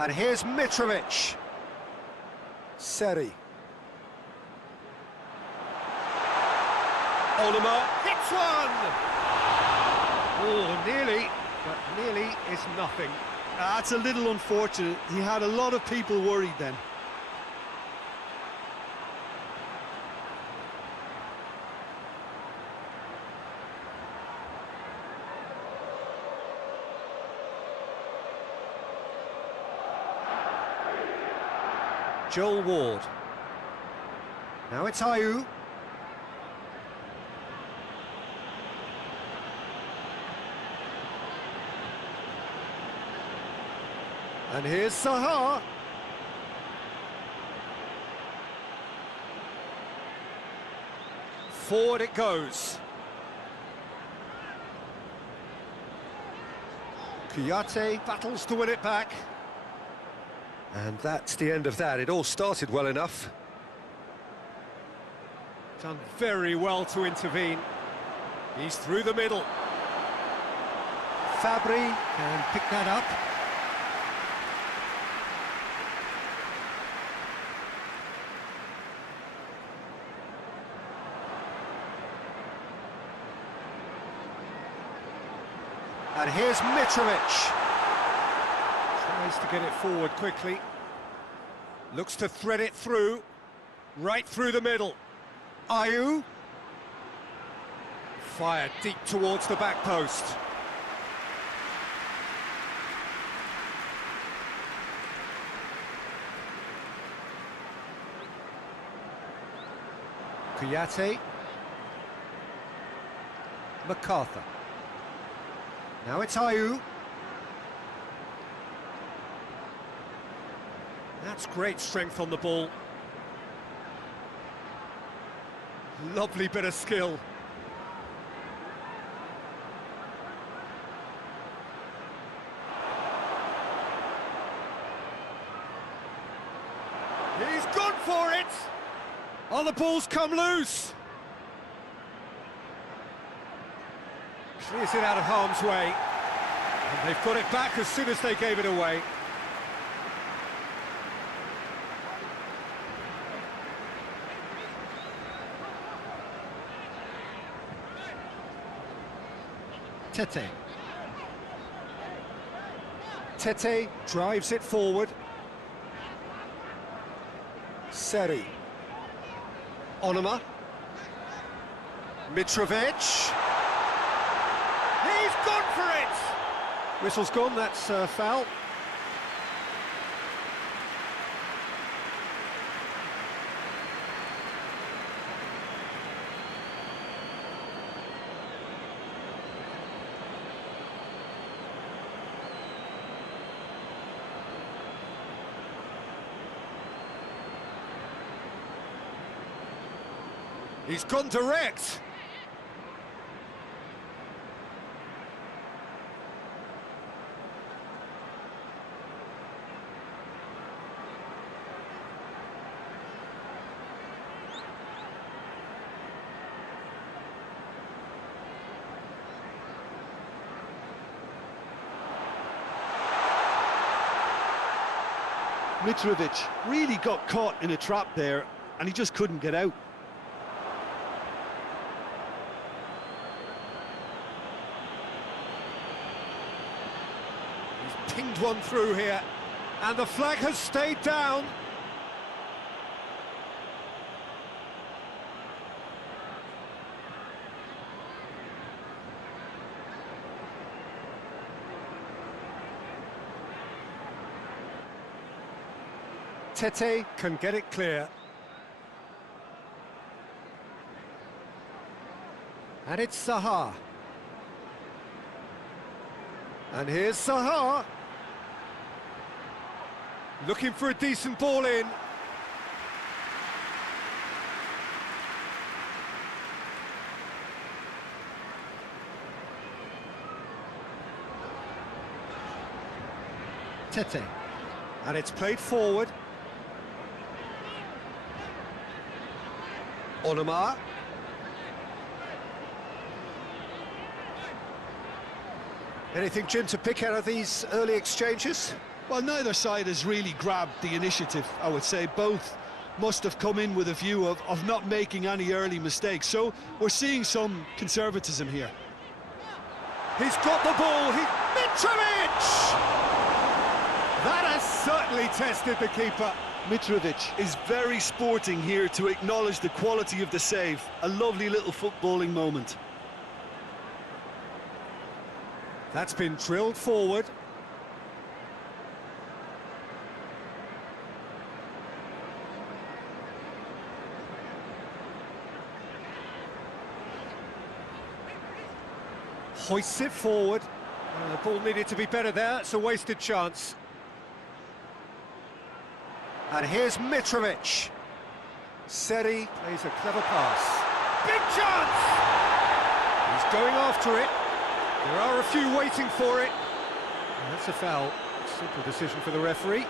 And here's Mitrovic. Seri. Onomah hits one! Oh, nearly, but nearly is nothing. That's a little unfortunate. He had a lot of people worried then. Joel Ward. Now it's Ayew. And here's Zaha. Forward it goes. KIOXIA battles to win it back. And that's the end of that. It all started well enough. Done very well to intervene. He's through the middle. Fabry can pick that up. And here's Mitrovic. Tries to get it forward quickly. Looks to thread it through. Right through the middle. Ayew. Fired deep towards the back post. KIOXIA. MacArthur. Now it's Ayew. That's great strength on the ball. Lovely bit of skill. He's gone for it! Oh, the ball's come loose! Clears it out of harm's way. And they've got it back as soon as they gave it away. Tete. Tete drives it forward. Seri. Onomah. Mitrovic. He's gone for it! Whistle's gone, that's foul. He's gone direct. Mitrovic really got caught in a trap there, and he just couldn't get out. He's pinged one through here, and the flag has stayed down. Tete can get it clear. And it's Zaha. And here's Zaha. Looking for a decent ball in. Tete. And it's played forward. Onomah. Anything, Jim, to pick out of these early exchanges? Well, neither side has really grabbed the initiative, I would say. Both must have come in with a view of not making any early mistakes. So we're seeing some conservatism here. He's got the ball, Mitrovic! That has certainly tested the keeper. Mitrovic is very sporting here to acknowledge the quality of the save. A lovely little footballing moment. That's been drilled forward. Hoists it forward. The ball needed to be better there. It's a wasted chance. And here's Mitrovic. Seri plays a clever pass. Big chance! He's going after it. There are a few waiting for it. And that's a foul. Simple decision for the referee.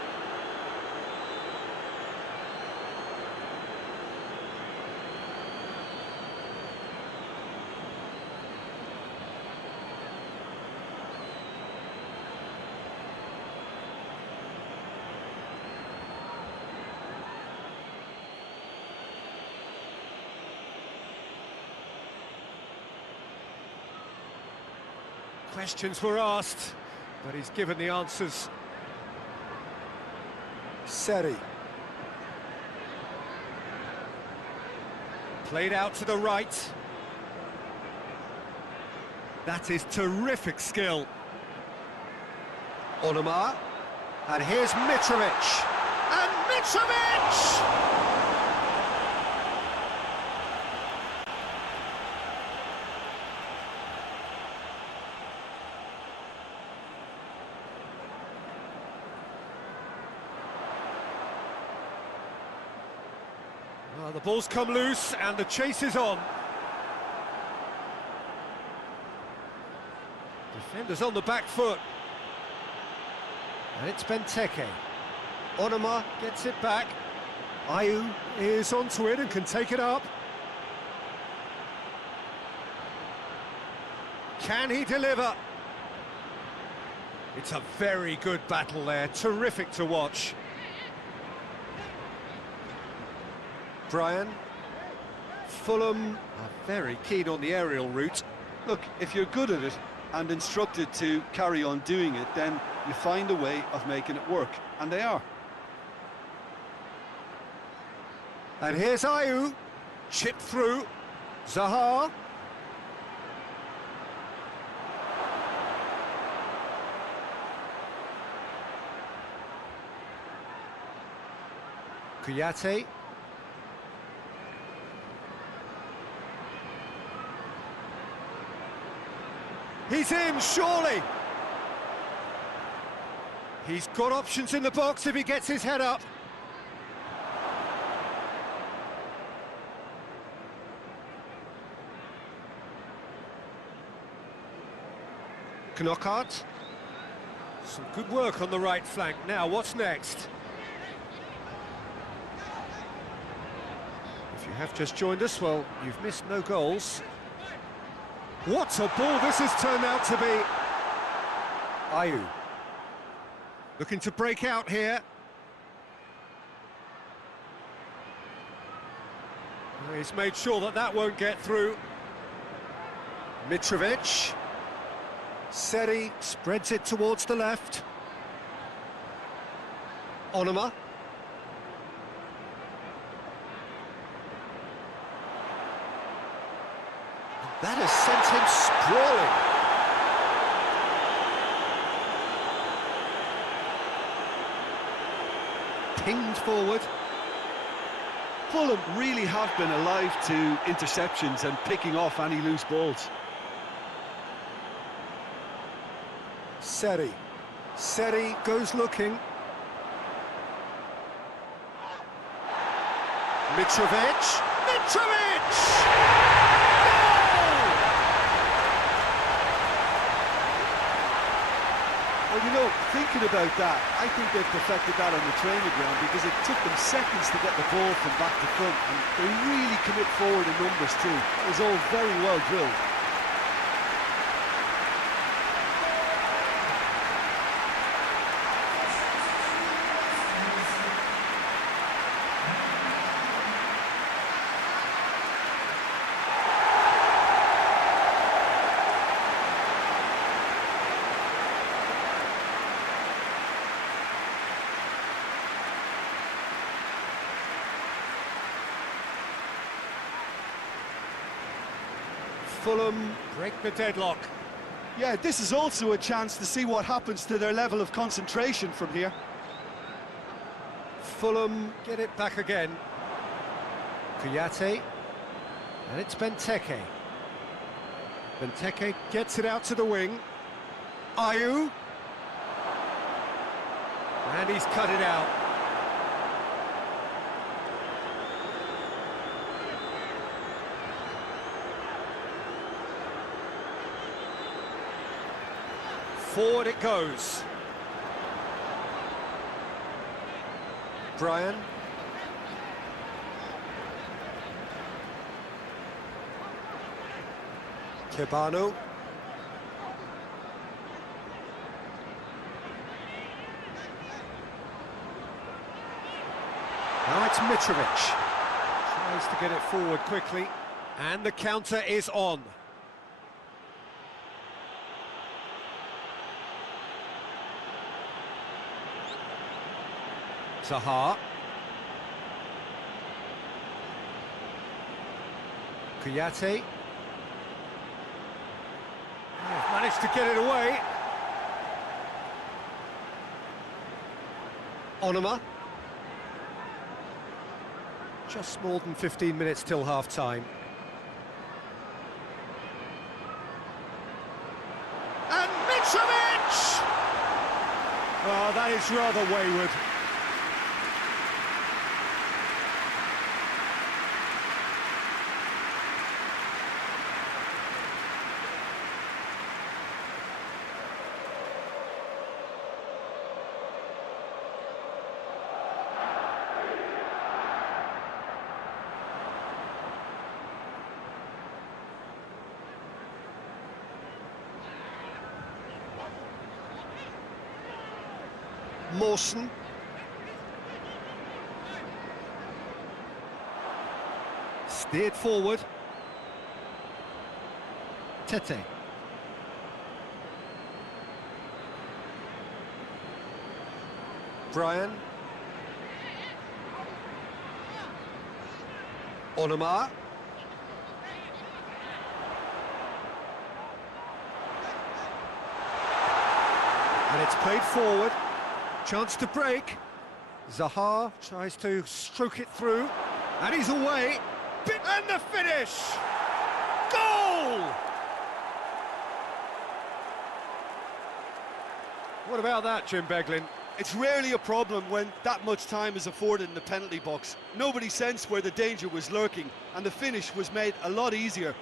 Questions were asked, but he's given the answers. Seri. Played out to the right. That is terrific skill. Onomar. And here's Mitrovic. And Mitrovic! Well, the ball's come loose and the chase is on. Defenders on the back foot. And it's Benteke. Onomar gets it back. Ayew is onto it and can take it up. Can he deliver? It's a very good battle there, terrific to watch. Brian, Fulham are very keen on the aerial route. Look, if you're good at it and instructed to carry on doing it, then you find a way of making it work, and they are. And here's Ayew, chipped through, Zaha. Kouyaté. He's in, surely! He's got options in the box if he gets his head up. Knockout. Some good work on the right flank. Now, what's next? If you have just joined us, well, you've missed no goals. What a ball this has turned out to be. Ayew. Looking to break out here. He's made sure that that won't get through. Mitrovic. Seri spreads it towards the left. Onomar. That has sent him sprawling. Pinged forward. Fulham really have been alive to interceptions and picking off any loose balls. Seri. Seri goes looking. Mitrovic. Mitrovic! Well, you know, thinking about that, I think they've perfected that on the training ground because it took them seconds to get the ball from back to front, and they really commit forward in numbers too. It was all very well drilled. Fulham break the deadlock. Yeah, this is also a chance to see what happens to their level of concentration from here. Fulham get it back again. Kouyaté, and it's Benteke. Benteke gets it out to the wing. Ayew, and he's cut it out. Forward it goes. Brian. Kebano. Now it's Mitrovic. Tries to get it forward quickly. And the counter is on. Zaha. Kouyaté. Managed to get it away. Onoma. Just more than 15 minutes till half-time. And Mitrovic! Oh, that is rather wayward. Mawson. Steered forward. Tete. Brian. Onoma. And it's played forward. Chance to break. Zaha tries to stroke it through. And he's away. And the finish! Goal! What about that, Jim Beglin? It's rarely a problem when that much time is afforded in the penalty box. Nobody sensed where the danger was lurking, and the finish was made a lot easier.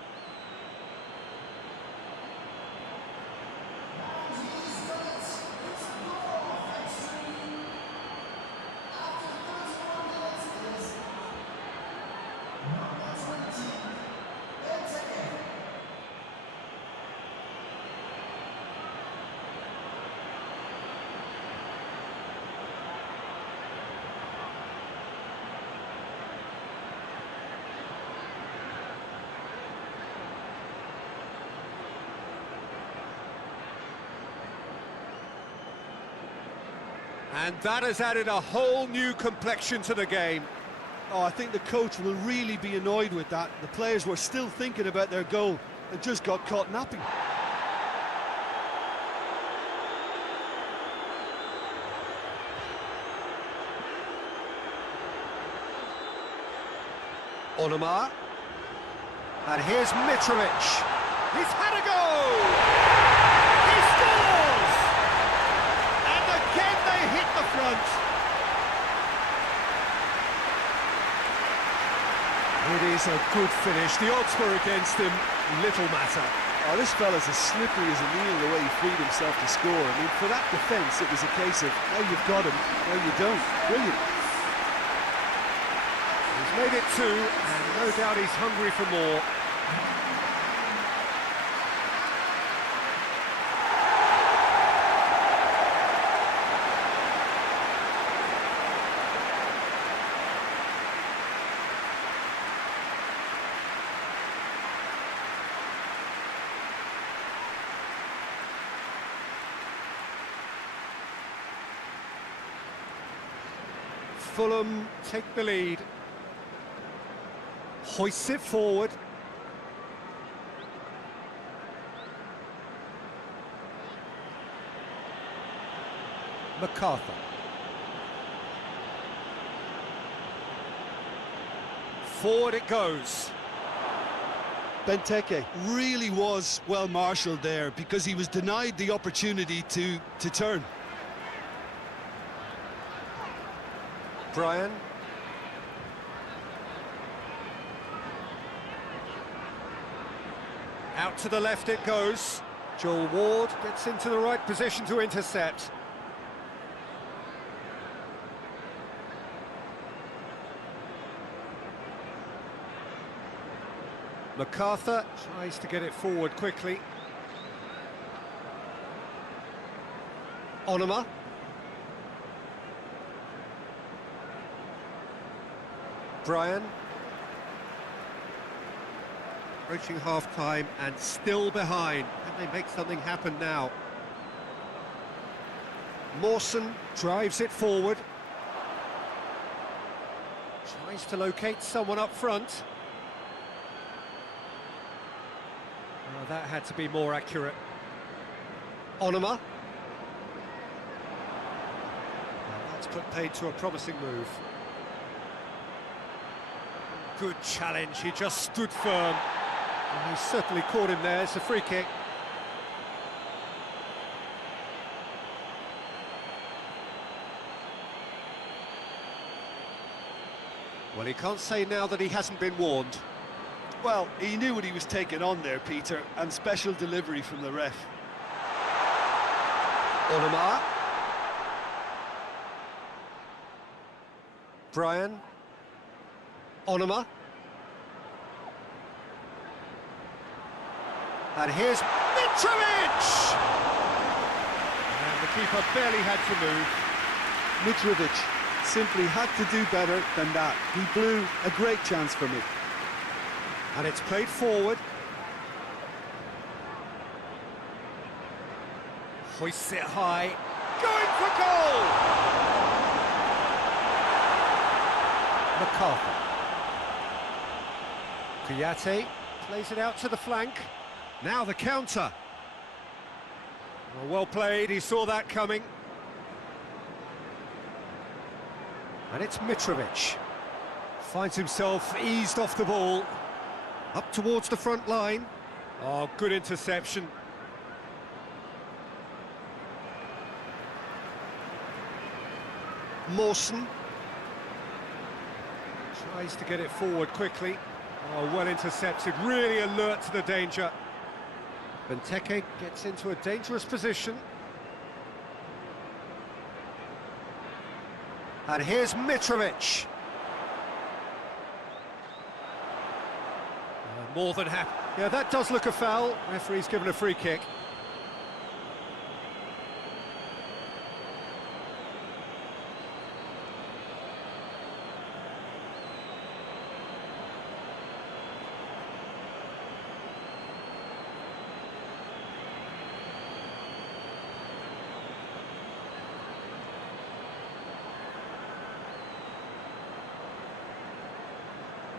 And that has added a whole new complexion to the game. Oh, I think the coach will really be annoyed with that. The players were still thinking about their goal and just got caught napping. Onoma. And here's Mitrovic. He's had a go! He scores! And again they hit the front. It is a good finish. The odds were against him. Little matter. Oh, this fella's as slippery as a needle the way he freed himself to score. I mean, for that defence, it was a case of, now you've got him, now you don't. Brilliant. He's made it two, and no doubt he's hungry for more. Fulham take the lead. Hoists it forward. MacArthur. Forward it goes. Benteke really was well marshalled there because he was denied the opportunity to turn. Brian. Out to the left it goes. Joel Ward gets into the right position to intercept. MacArthur tries to get it forward quickly. Onoma. Brian. Approaching half-time and still behind. Can they make something happen now? Mawson drives it forward. Tries to locate someone up front. Oh, that had to be more accurate. Onoma. Well, that's put paid to a promising move. Good challenge, he just stood firm. And he certainly caught him there. It's a free kick. Well, he can't say now that he hasn't been warned. Well, he knew what he was taking on there, Peter, and special delivery from the ref. Onoma. Brian. Onoma. And here's Mitrovic! And the keeper barely had to move. Mitrovic simply had to do better than that. He blew a great chance for me. And it's played forward. Hoists it high. Going for goal! MacArthur. Kouyaté plays it out to the flank. Now the counter. Well played, he saw that coming. And it's Mitrovic. Finds himself eased off the ball. Up towards the front line. Oh, good interception. Mawson. Tries to get it forward quickly. Oh, well intercepted, really alert to the danger. Benteke gets into a dangerous position. And here's Mitrovic. More than happy. Yeah, that does look a foul. Referee's given a free kick.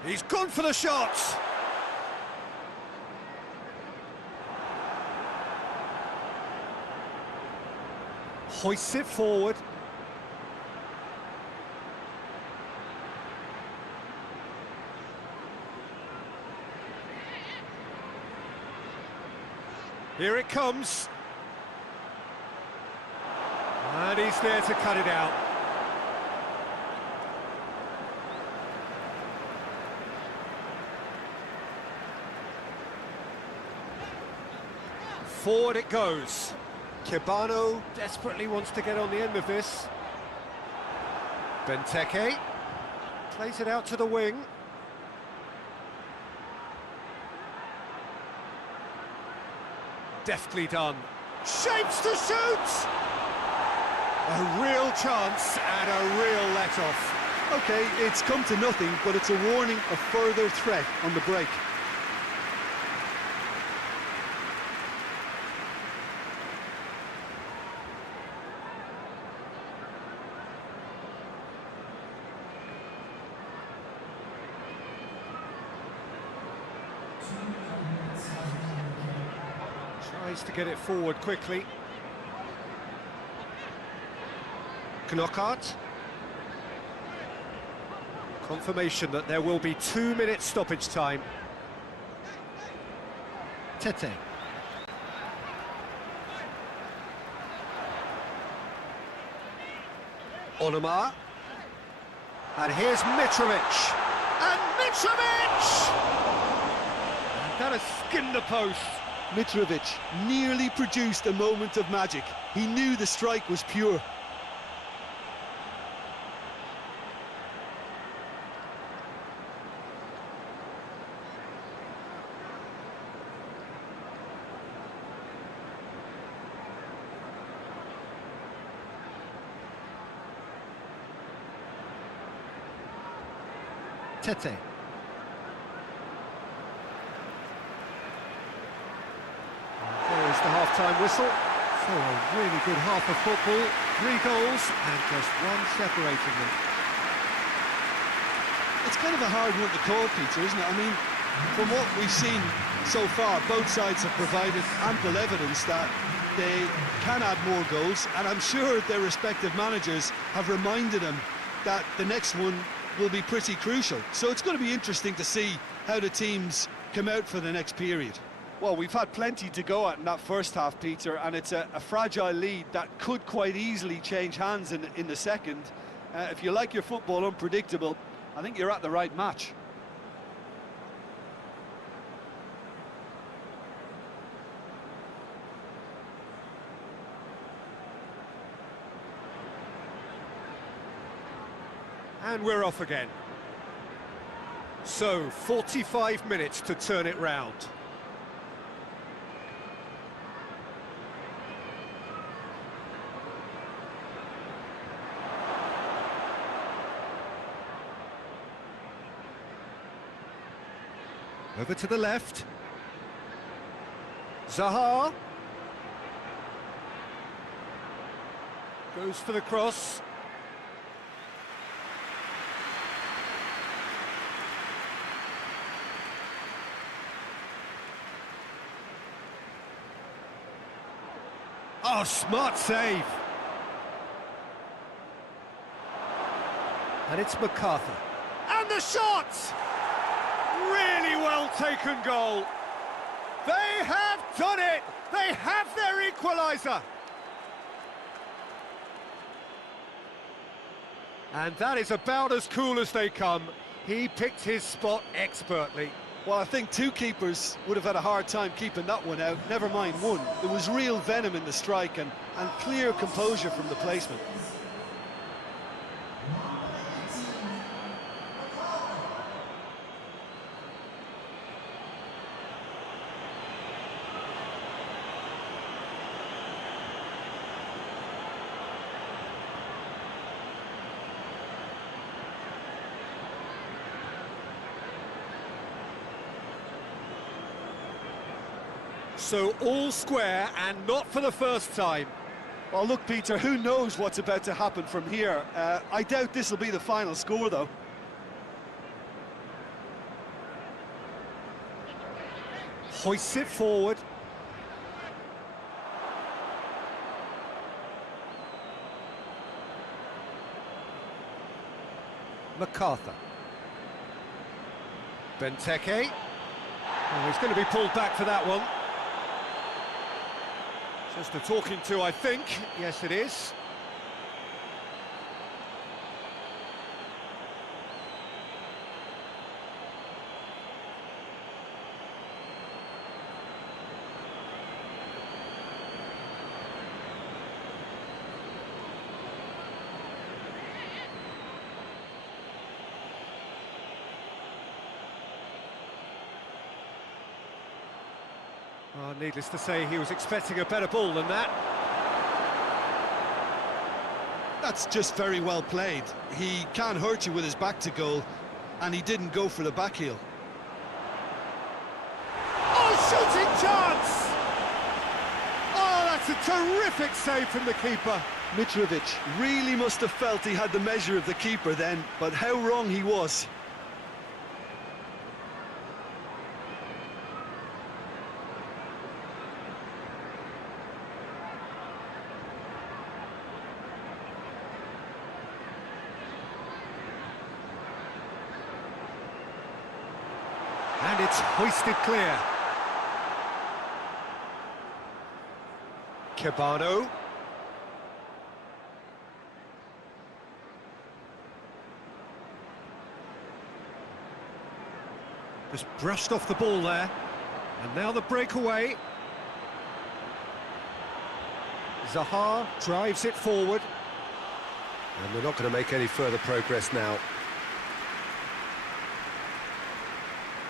He's gone for the shot. Hoists it forward. Here it comes. And he's there to cut it out. Forward it goes. Kebano desperately wants to get on the end of this. Benteke plays it out to the wing. Deftly done. Shapes to shoot! A real chance and a real let-off. Okay, it's come to nothing, but it's a warning of further threat on the break. Tries to get it forward quickly. Knockout. Confirmation that there will be 2 minutes stoppage time. Tete. Onoma. And here's Mitrovic. And Mitrovic! And that has skinned the post. Mitrovic nearly produced a moment of magic. He knew the strike was pure. Tete. There is the half-time whistle. So a really good half of football. 3 goals and just one separating them. It's kind of a hard one to call, Peter, isn't it? I mean, from what we've seen so far, both sides have provided ample evidence that they can add more goals, and I'm sure their respective managers have reminded them that the next one will be pretty crucial. So it's going to be interesting to see how the teams come out for the next period. Well, we've had plenty to go at in that first half, Peter, and it's a fragile lead that could quite easily change hands in the second. If you like your football unpredictable, I think you're at the right match. And we're off again. So, 45 minutes to turn it round. Over to the left. Zaha. Goes for the cross. Oh, smart save. And it's MacArthur. And the shot! Really well taken goal. They have done it! They have their equaliser! And that is about as cool as they come. He picked his spot expertly. Well, I think 2 keepers would have had a hard time keeping that one out, never mind 1. There was real venom in the strike and clear composure from the placement. So all square and not for the first time. Well, look, Peter, who knows what's about to happen from here? I doubt this will be the final score, though. Hoists it forward. MacArthur. Benteke. Oh, he's going to be pulled back for that one. Just a talking to, I think. Yes, it is. Oh, needless to say, he was expecting a better ball than that. That's just very well played. He can't hurt you with his back to goal, and he didn't go for the back heel. Oh, shooting chance! Oh, that's a terrific save from the keeper. Mitrovic really must have felt he had the measure of the keeper then, but how wrong he was. And it's hoisted clear. Kebano. Just brushed off the ball there. And now the breakaway. Zaha drives it forward. And they're not going to make any further progress now.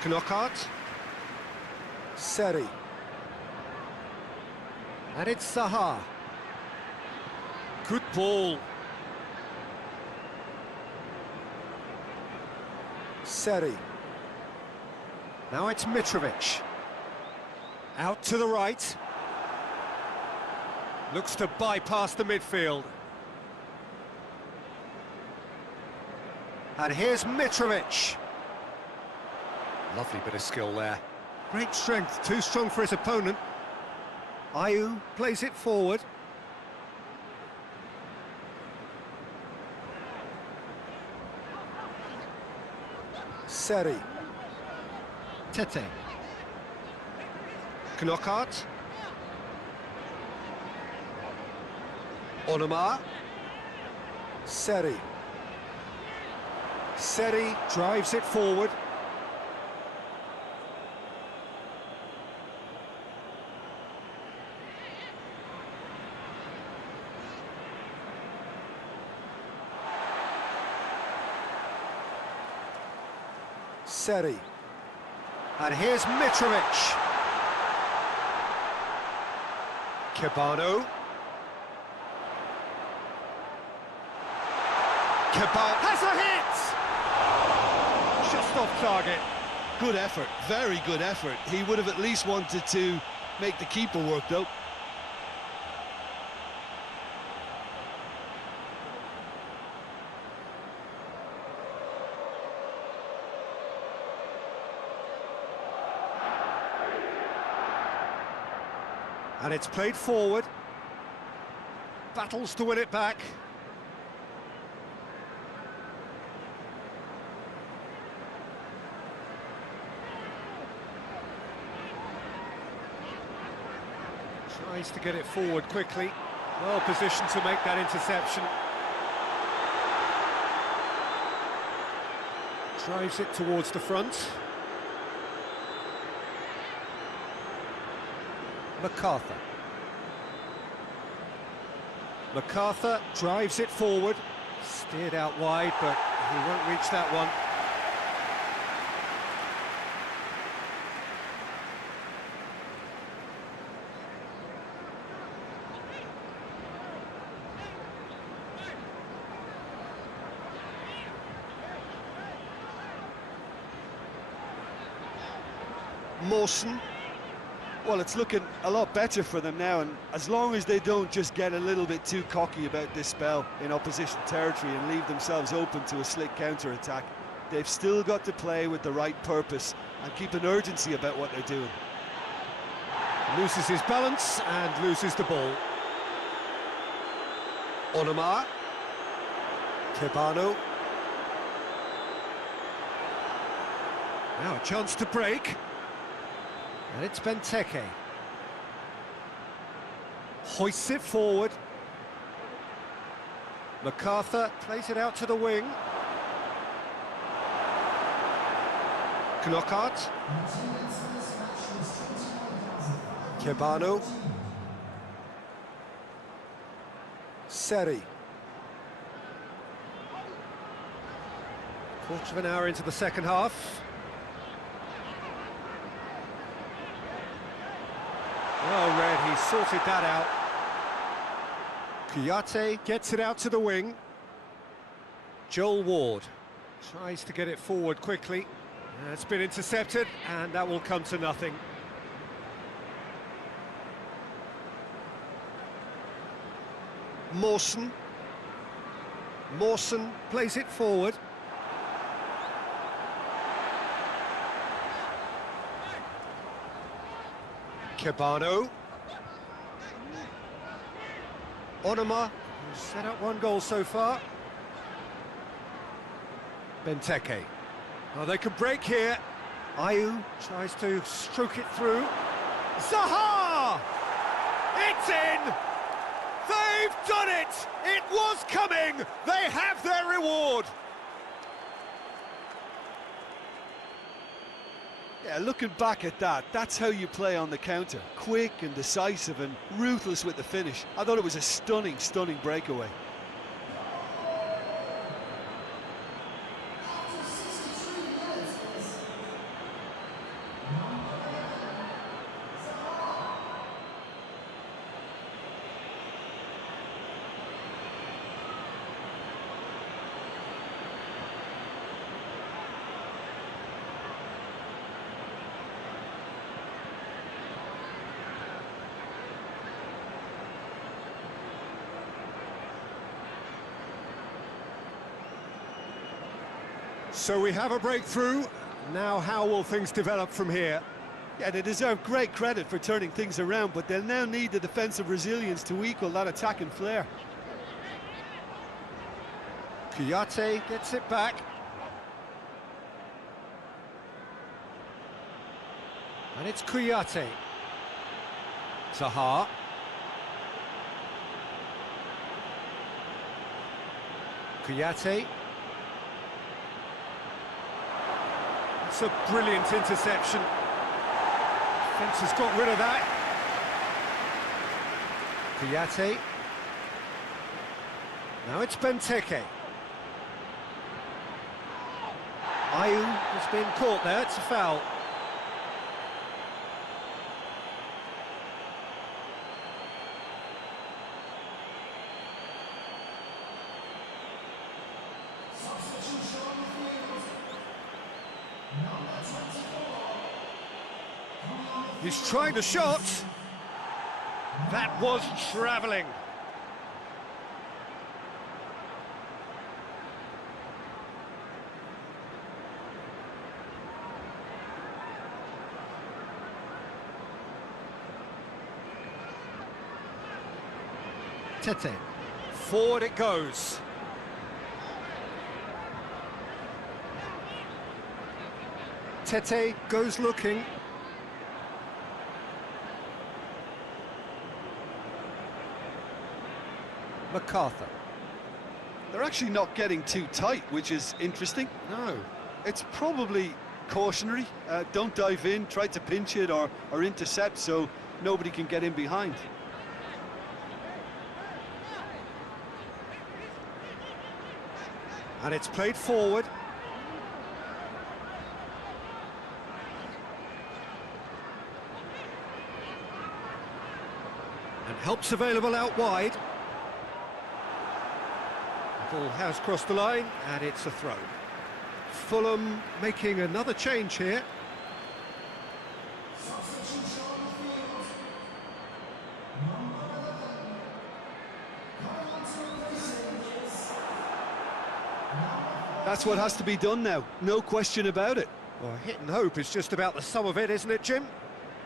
Knockout. Seri. And it's Zaha. Good ball. Seri. Now it's Mitrovic. Out to the right. Looks to bypass the midfield. And here's Mitrovic. Lovely bit of skill there. Great strength, too strong for his opponent. Ayew plays it forward. Seri. Tete. Knockout. Onoma. Seri. Seri drives it forward. Seri. And here's Mitrovic. Kebano. Kebano has a hit! Just off target. Good effort, very good effort. He would have at least wanted to make the keeper work, though. And it's played forward. Battles to win it back. Tries to get it forward quickly. Well positioned to make that interception. Drives it towards the front. MacArthur. MacArthur drives it forward. Steered out wide, but he won't reach that one. Mawson. Well, it's looking a lot better for them now, and as long as they don't just get a little bit too cocky about this spell in opposition territory and leave themselves open to a slick counter-attack, they've still got to play with the right purpose and keep an urgency about what they're doing. Loses his balance and loses the ball. Onoma. Kebano. Now a chance to break. And it's Benteke. Hoists it forward. MacArthur plays it out to the wing. Knockout. Kebano. Seri. Quarter of an hour into the second half. Well read, he sorted that out. Kouyaté gets it out to the wing. Joel Ward tries to get it forward quickly. It's been intercepted, and that will come to nothing. Mawson. Mawson plays it forward. Kebano. Onoma, who's set up one goal so far. Benteke. Oh, they could break here. Ayew tries to stroke it through. Zaha! It's in! They've done it! It was coming! They have their reward! Yeah, looking back at that, that's how you play on the counter. Quick and decisive and ruthless with the finish. I thought it was a stunning, stunning breakaway. So we have a breakthrough. Now how will things develop from here? Yeah, they deserve great credit for turning things around, but they'll now need the defensive resilience to equal that attacking flair. KIOXIA gets it back. And it's KIOXIA. Zaha. KIOXIA. It's a brilliant interception. Defence has got rid of that. KIOXIA. Now it's Benteke. Ayew has been caught there, it's a foul. He's trying the shot. That was travelling. Tete. Forward it goes. Tete goes looking. MacArthur. They're actually not getting too tight, which is interesting. No. It's probably cautionary. Don't dive in, try to pinch it or intercept so nobody can get in behind. And it's played forward. And help's available out wide. The ball has crossed the line, and it's a throw. Fulham making another change here. That's what has to be done now, no question about it. Well, hit and hope is just about the sum of it, isn't it, Jim?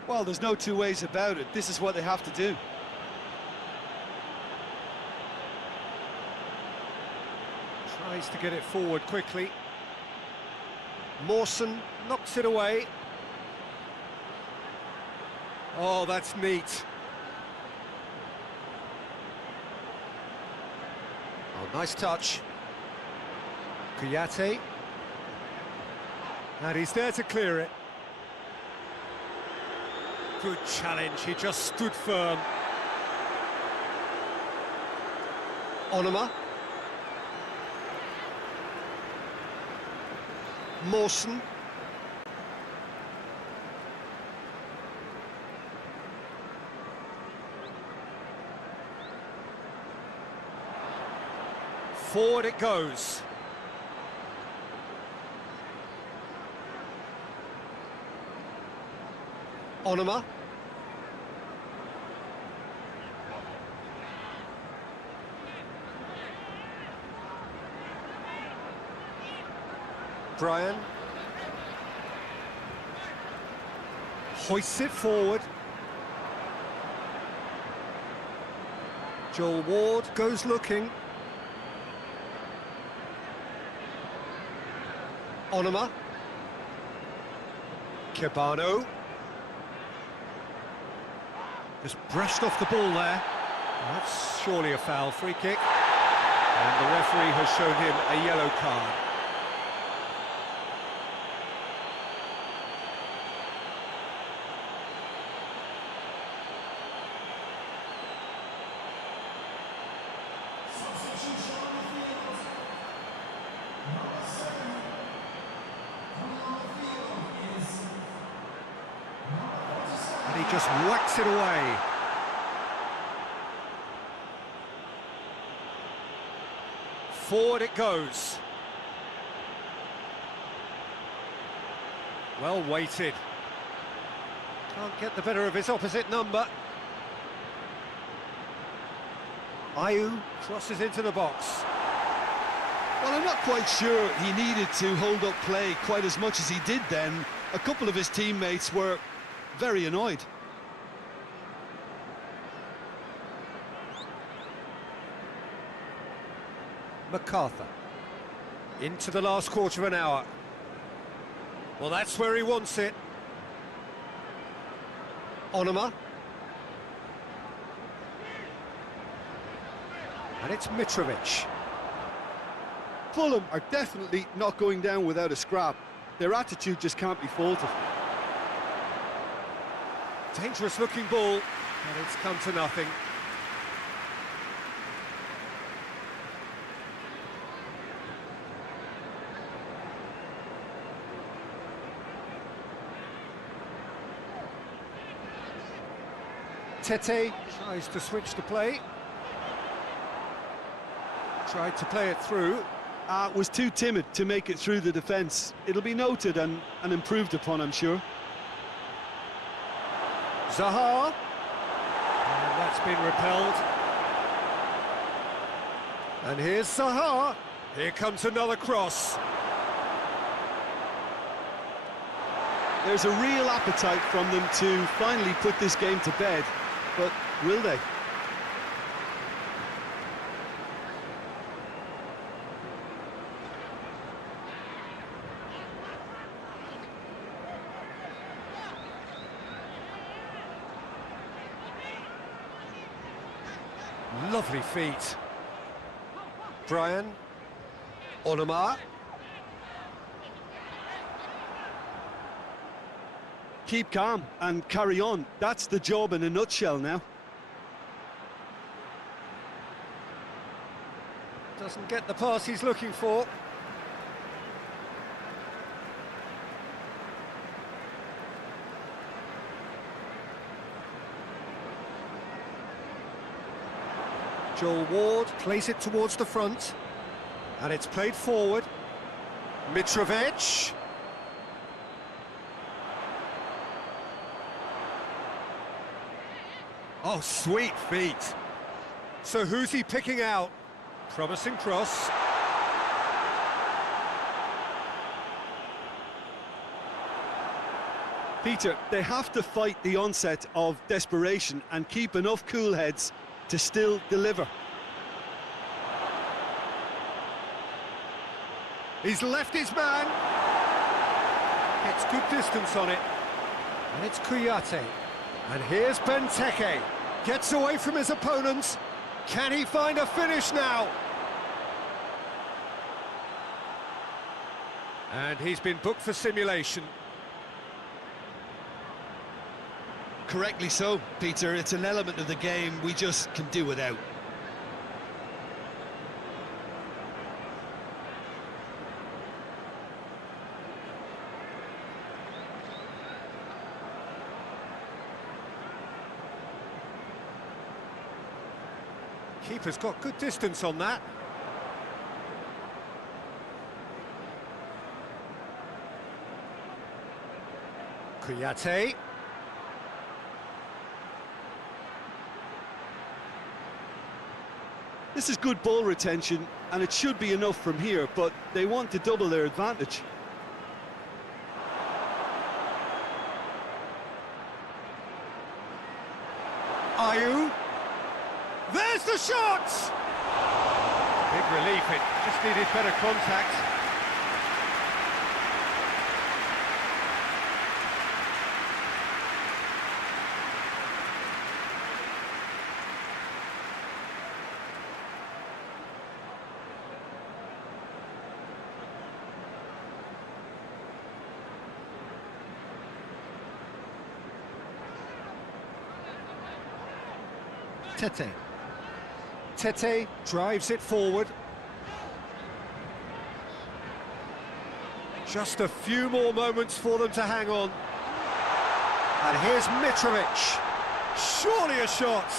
Well, there's no two ways about it. This is what they have to do. Tries to get it forward quickly. Mawson knocks it away. Oh, that's neat. Oh, nice touch. KIOXIA. And he's there to clear it. Good challenge, he just stood firm. Onoma. Mawson. Forward it goes. Onoma. Brian. Hoists it forward. Joel Ward goes looking. Onoma. Kebano. Just brushed off the ball there. That's surely a foul, free kick. And the referee has shown him a yellow card. And he just whacks it away. Forward it goes. Well weighted. Can't get the better of his opposite number. Ayew crosses into the box. Well, I'm not quite sure he needed to hold up play quite as much as he did then. A couple of his teammates were very annoyed. MacArthur into the last quarter of an hour. Well, that's where he wants it. Onoma. And it's Mitrovic. Fulham are definitely not going down without a scrap. Their attitude just can't be faulted. Dangerous looking ball, but it's come to nothing. Tete tries to switch the play. Tried to play it through. Was too timid to make it through the defence. It'll be noted and improved upon, I'm sure. Zaha. And that's been repelled. And here's Zaha. Here comes another cross. There's a real appetite from them to finally put this game to bed, but will they? Lovely feet. Brian. Onoma. Keep calm and carry on. That's the job in a nutshell now. Doesn't get the pass he's looking for. Joel Ward plays it towards the front. And it's played forward. Mitrovic. Oh, sweet feet. So who's he picking out? Promising cross. Peter, they have to fight the onset of desperation and keep enough cool heads to still deliver. He's left his man. Gets good distance on it. And it's Kouyaté. And here's Benteke. Gets away from his opponents. Can he find a finish now? And he's been booked for simulation. Correctly so, Peter. It's an element of the game we just can do without. Keeper's got good distance on that. Kouyaté. This is good ball retention, and it should be enough from here, but they want to double their advantage. Ayew. There's the shot! Big relief, it just needed better contact. Tete. Tete drives it forward. Just a few more moments for them to hang on. And here's Mitrovic. Surely a shot.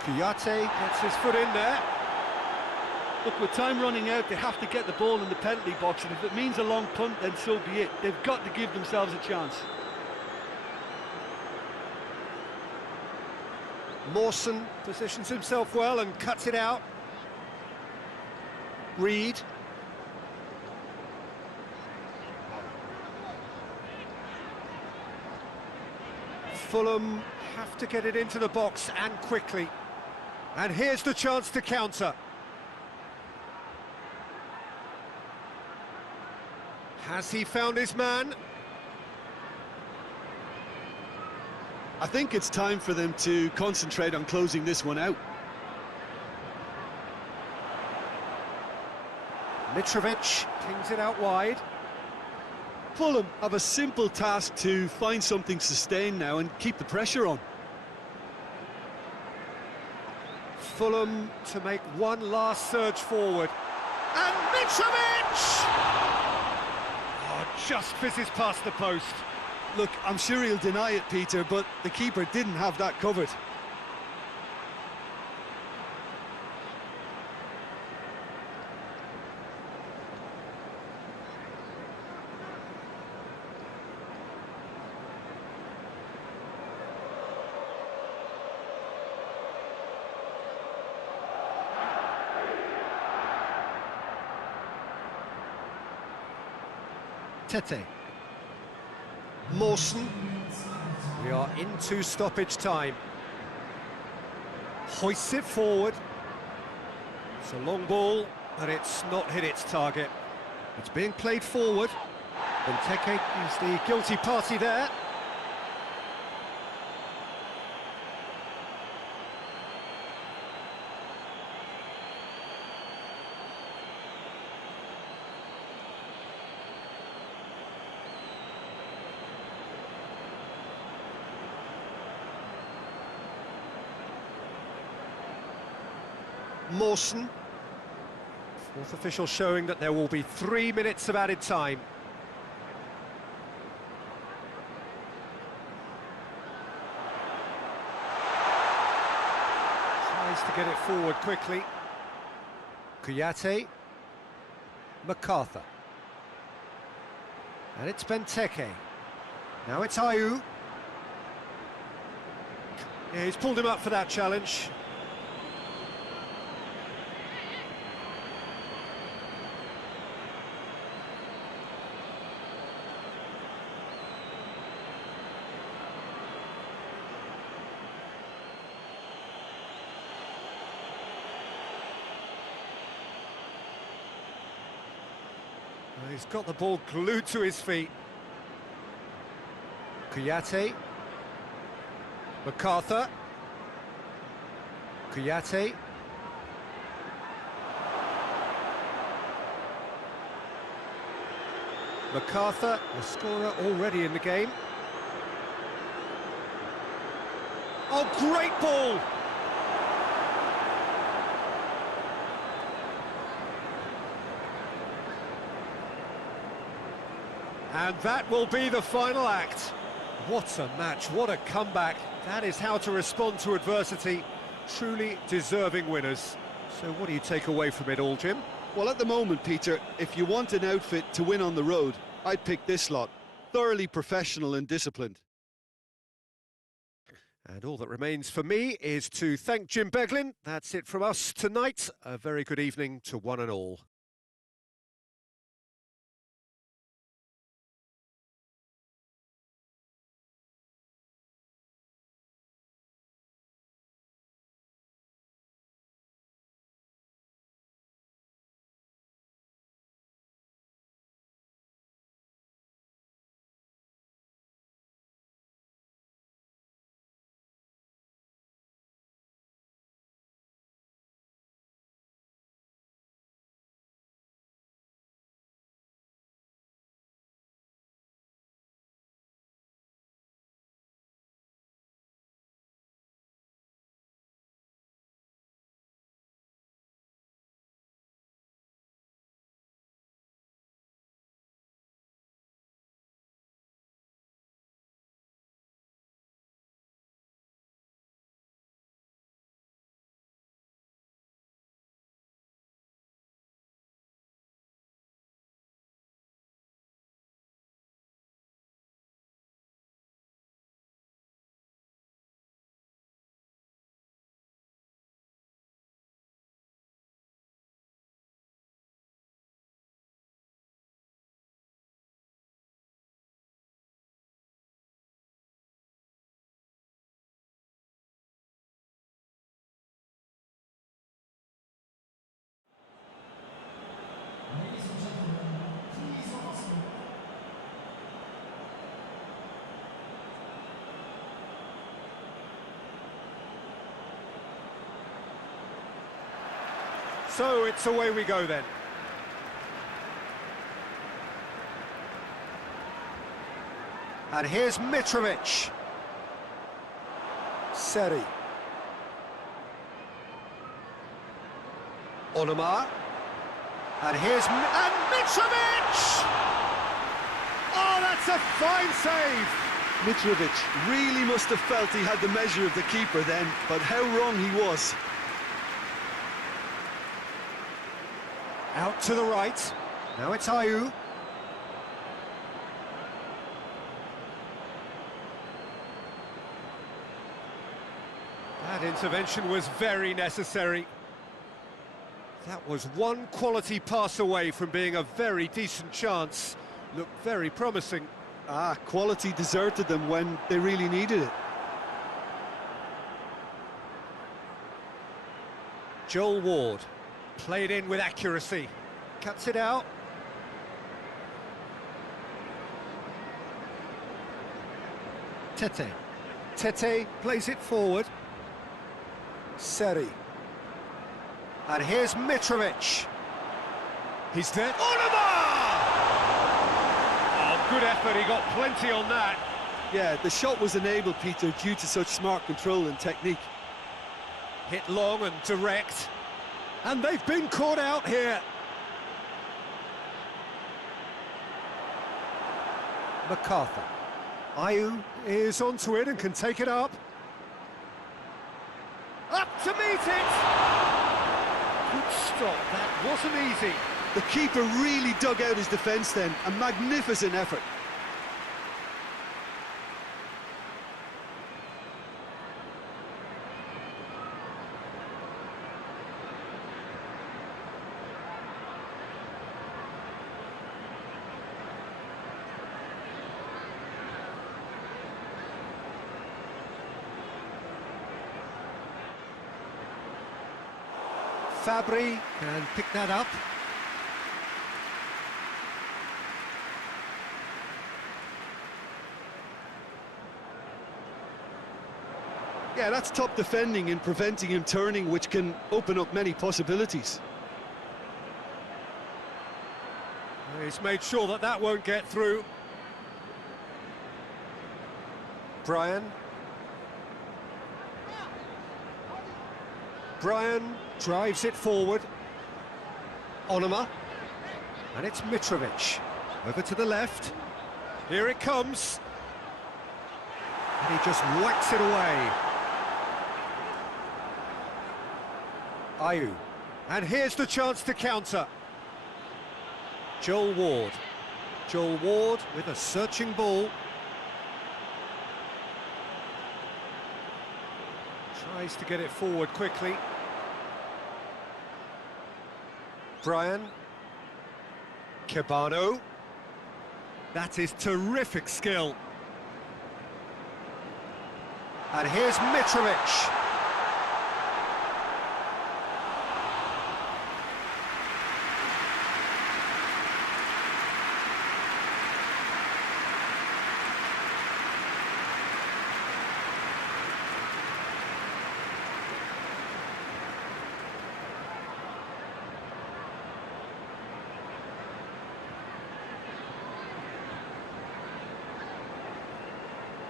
KIOXIA gets his foot in there. Look, with time running out, they have to get the ball in the penalty box, and if it means a long punt, then so be it. They've got to give themselves a chance. Mawson positions himself well and cuts it out. Reed. Fulham have to get it into the box and quickly. And here's the chance to counter. Has he found his man? I think it's time for them to concentrate on closing this one out. Mitrovic pings it out wide. Fulham have a simple task to find something sustained now and keep the pressure on. Fulham to make one last surge forward. And Mitrovic! Oh, just fizzes past the post. Look, I'm sure he'll deny it, Peter, but the keeper didn't have that covered. Tete. Mawson. We are into stoppage time. Hoists it forward. It's a long ball, but it's not hit its target. It's being played forward. Benteke is the guilty party there. Mawson. Fourth official showing that there will be 3 minutes of added time. Tries to get it forward quickly. KIOXIA. MacArthur. And it's Benteke. Now it's Ayew. Yeah, he's pulled him up for that challenge. He's got the ball glued to his feet. KIOXIA. MacArthur. KIOXIA. MacArthur, the scorer already in the game. Oh, great ball! And that will be the final act. What a match, what a comeback. That is how to respond to adversity. Truly deserving winners. So what do you take away from it all, Jim? Well, at the moment, Peter, if you want an outfit to win on the road, I'd pick this lot. Thoroughly professional and disciplined. And all that remains for me is to thank Jim Beglin. That's it from us tonight. A very good evening to one and all. So it's away we go then. And here's Mitrovic. Seri. Onoma. And here's and Mitrovic! Oh, that's a fine save! Mitrovic really must have felt he had the measure of the keeper then, but how wrong he was. Out to the right. Now it's Ayew. That intervention was very necessary. That was one quality pass away from being a very decent chance. Looked very promising. Quality deserted them when they really needed it. Joel Ward, played in with accuracy. Cuts it out. Tete. Tete plays it forward. Seri. And here's Mitrovic. He's there. Onoma! Oh, good effort, he got plenty on that. Yeah, the shot was enabled, Peter, due to such smart control and technique. Hit long and direct. And they've been caught out here. MacArthur. Ayew is onto it and can take it up. Up to meet it! Good stop, that wasn't easy. The keeper really dug out his defence then, a magnificent effort. Fabry can pick that up. Yeah, that's top defending and preventing him turning, which can open up many possibilities. He's made sure that that won't get through. Brian. Brian drives it forward. Onoma. And it's Mitrovic. Over to the left. Here it comes. And he just whacks it away. Ayew. And here's the chance to counter. Joel Ward. Joel Ward with a searching ball. Tries to get it forward quickly. Brian. Kebano. That is terrific skill. And here's Mitrovic.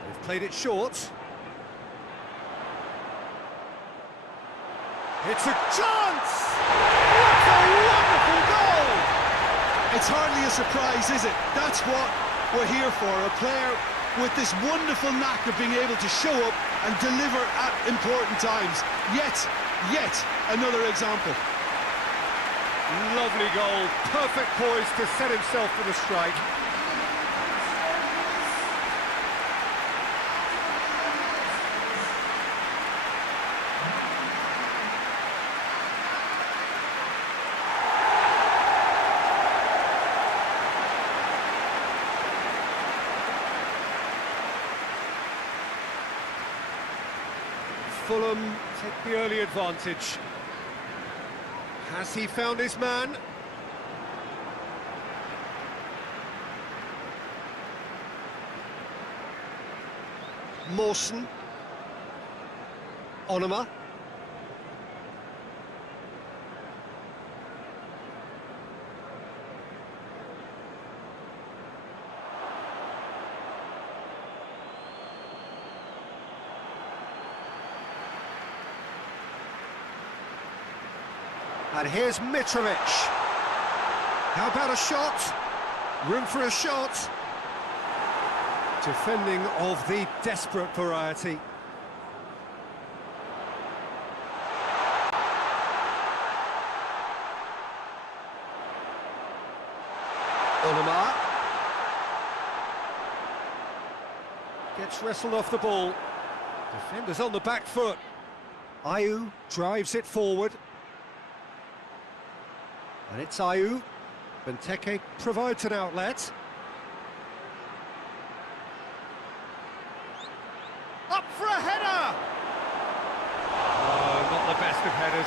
They've played it short. It's a chance! What a wonderful goal! It's hardly a surprise, is it? That's what we're here for, a player with this wonderful knack of being able to show up and deliver at important times. Yet another example. Lovely goal, perfect poise to set himself for the strike. Fulham take the early advantage. Has he found his man? Mawson. Onoma. And here's Mitrovic. How about a shot? Room for a shot. Defending of the desperate variety. Onoma. Gets wrestled off the ball. Defenders on the back foot. Ayew drives it forward. And it's Ayew. Benteke provides an outlet. Up for a header! Oh, not the best of headers.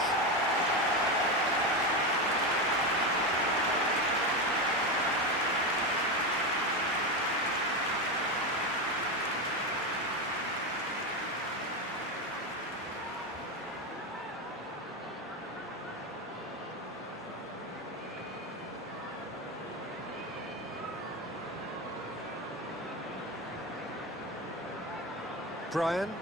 Brian.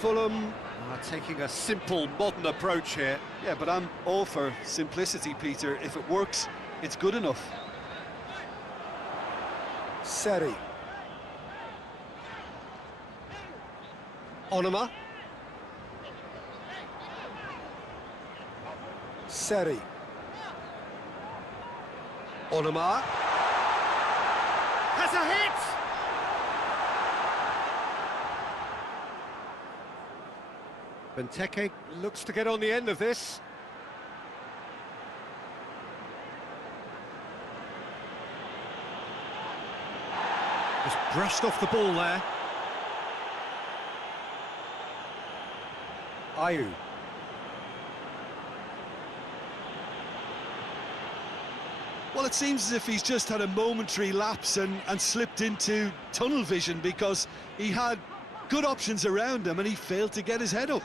Fulham are taking a simple, modern approach here. Yeah, but I'm all for simplicity, Peter. If it works, it's good enough. Seri. Onoma. Seri. Onoma has a hit! Benteke looks to get on the end of this. Just brushed off the ball there. Ayew. Well, it seems as if he's just had a momentary lapse and slipped into tunnel vision, because he had good options around him and he failed to get his head up.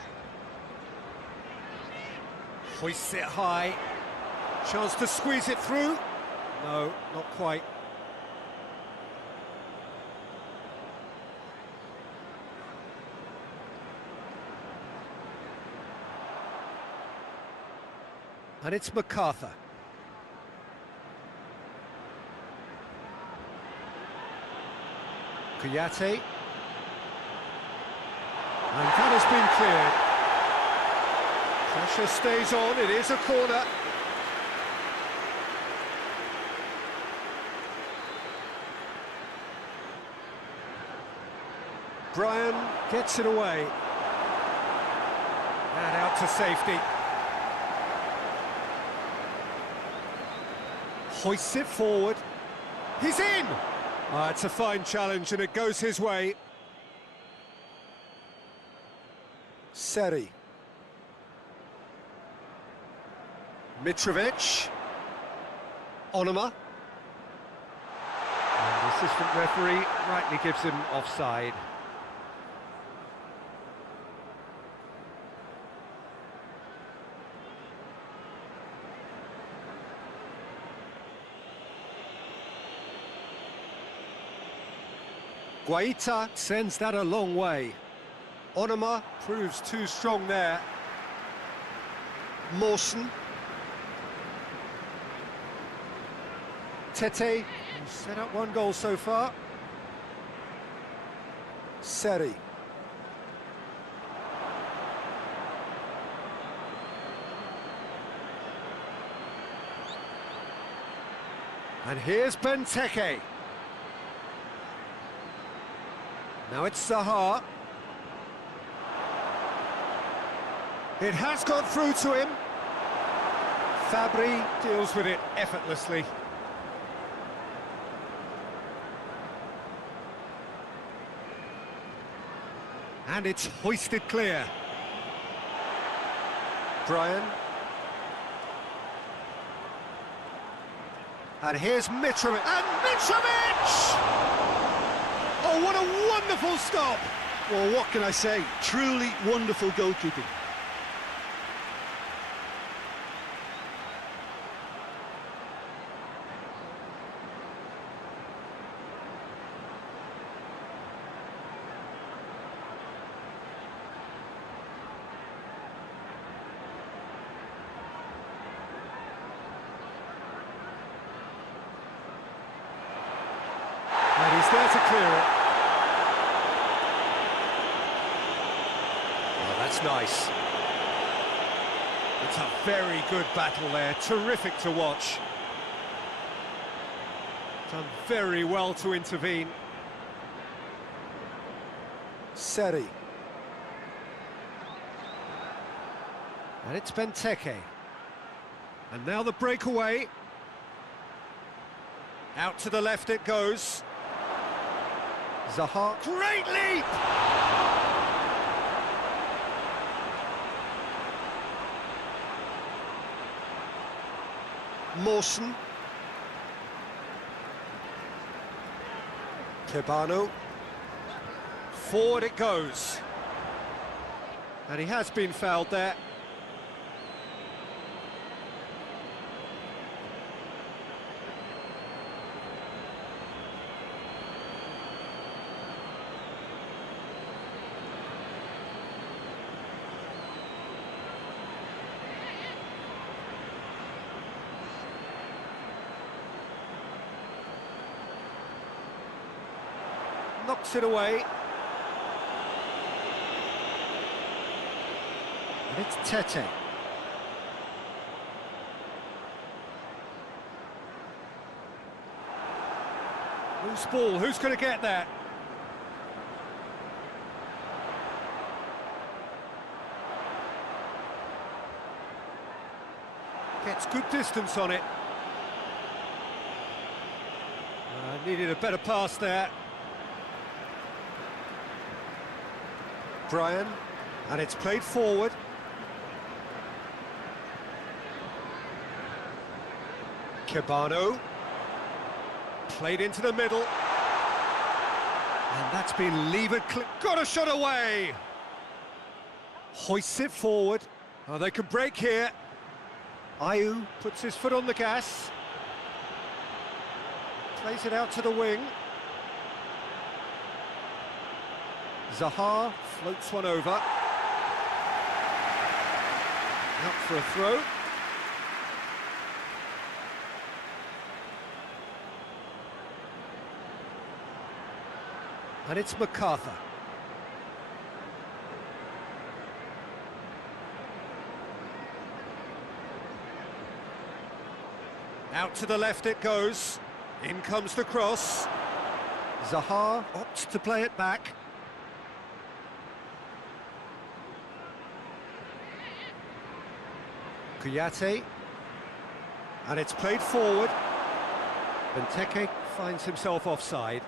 Hoists it high. Chance to squeeze it through. No, not quite. And it's MacArthur. Kouyaté. And that has been cleared. Pressure stays on, it is a corner. Brian gets it away. And out to safety. Hoists it forward. He's in! It's a fine challenge and it goes his way. Seri. Mitrovic. Onoma. And the assistant referee rightly gives him offside. Guaita sends that a long way. Onoma proves too strong there. Mawson. Tete, who's set up one goal so far. Seri. And here's Benteke. Now it's Zaha. It has got through to him. Fabry deals with it effortlessly. And it's hoisted clear. Brian. And here's Mitrovic. And Mitrovic! Oh, what a wonderful stop! Well, what can I say? Truly wonderful goalkeeping. there to clear it. Oh, that's nice. It's a very good battle there, terrific to watch. Done very well to intervene. Seri. And it's Benteke. And now the breakaway. Out to the left it goes. Zaha. Great leap! Mawson. Kebano. Forward it goes. And he has been fouled there. Knocks it away. And it's Tete. Loose ball, who's going to get that? Gets good distance on it. Needed a better pass there. Brian, and it's played forward. Kebano. Played into the middle. And that's been levered. Got a shot away! Hoists it forward. Oh, they can break here. Ayew puts his foot on the gas. Plays it out to the wing. Zaha floats one over. Out for a throw. And it's MacArthur. Out to the left it goes. In comes the cross. Zaha opts to play it back. Kouyaté, and it's played forward. Benteke finds himself offside.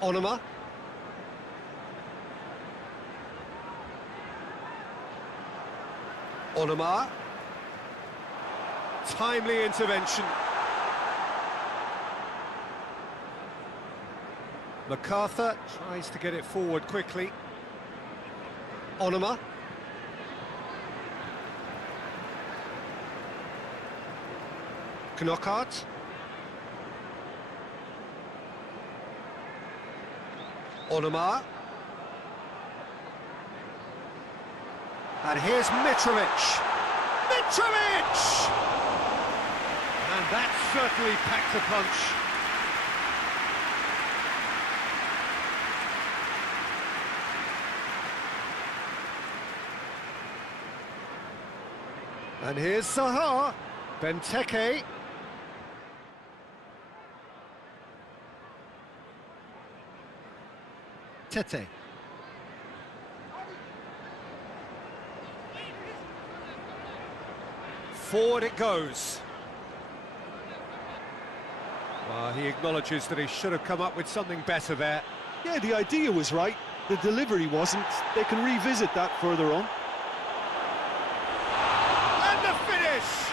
Onoma. Onoma. Timely intervention. MacArthur tries to get it forward quickly. Onoma. Knockout. Onoma. And here's Mitrovic. Mitrovic! And that certainly packed a punch. And here's Zaha. Benteke. Tete. Forward it goes. Well, he acknowledges that he should have come up with something better there. Yeah, the idea was right, the delivery wasn't. They can revisit that further on. And the finish!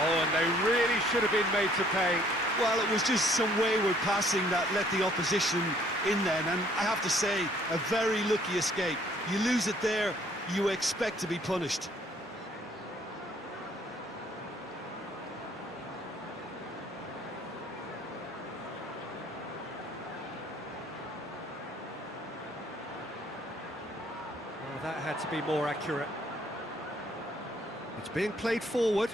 Oh, and they really should have been made to pay. Well, it was just some wayward passing that let the opposition in then, and I have to say, a very lucky escape. You lose it there, you expect to be punished. that had to be more accurate. It's being played forward.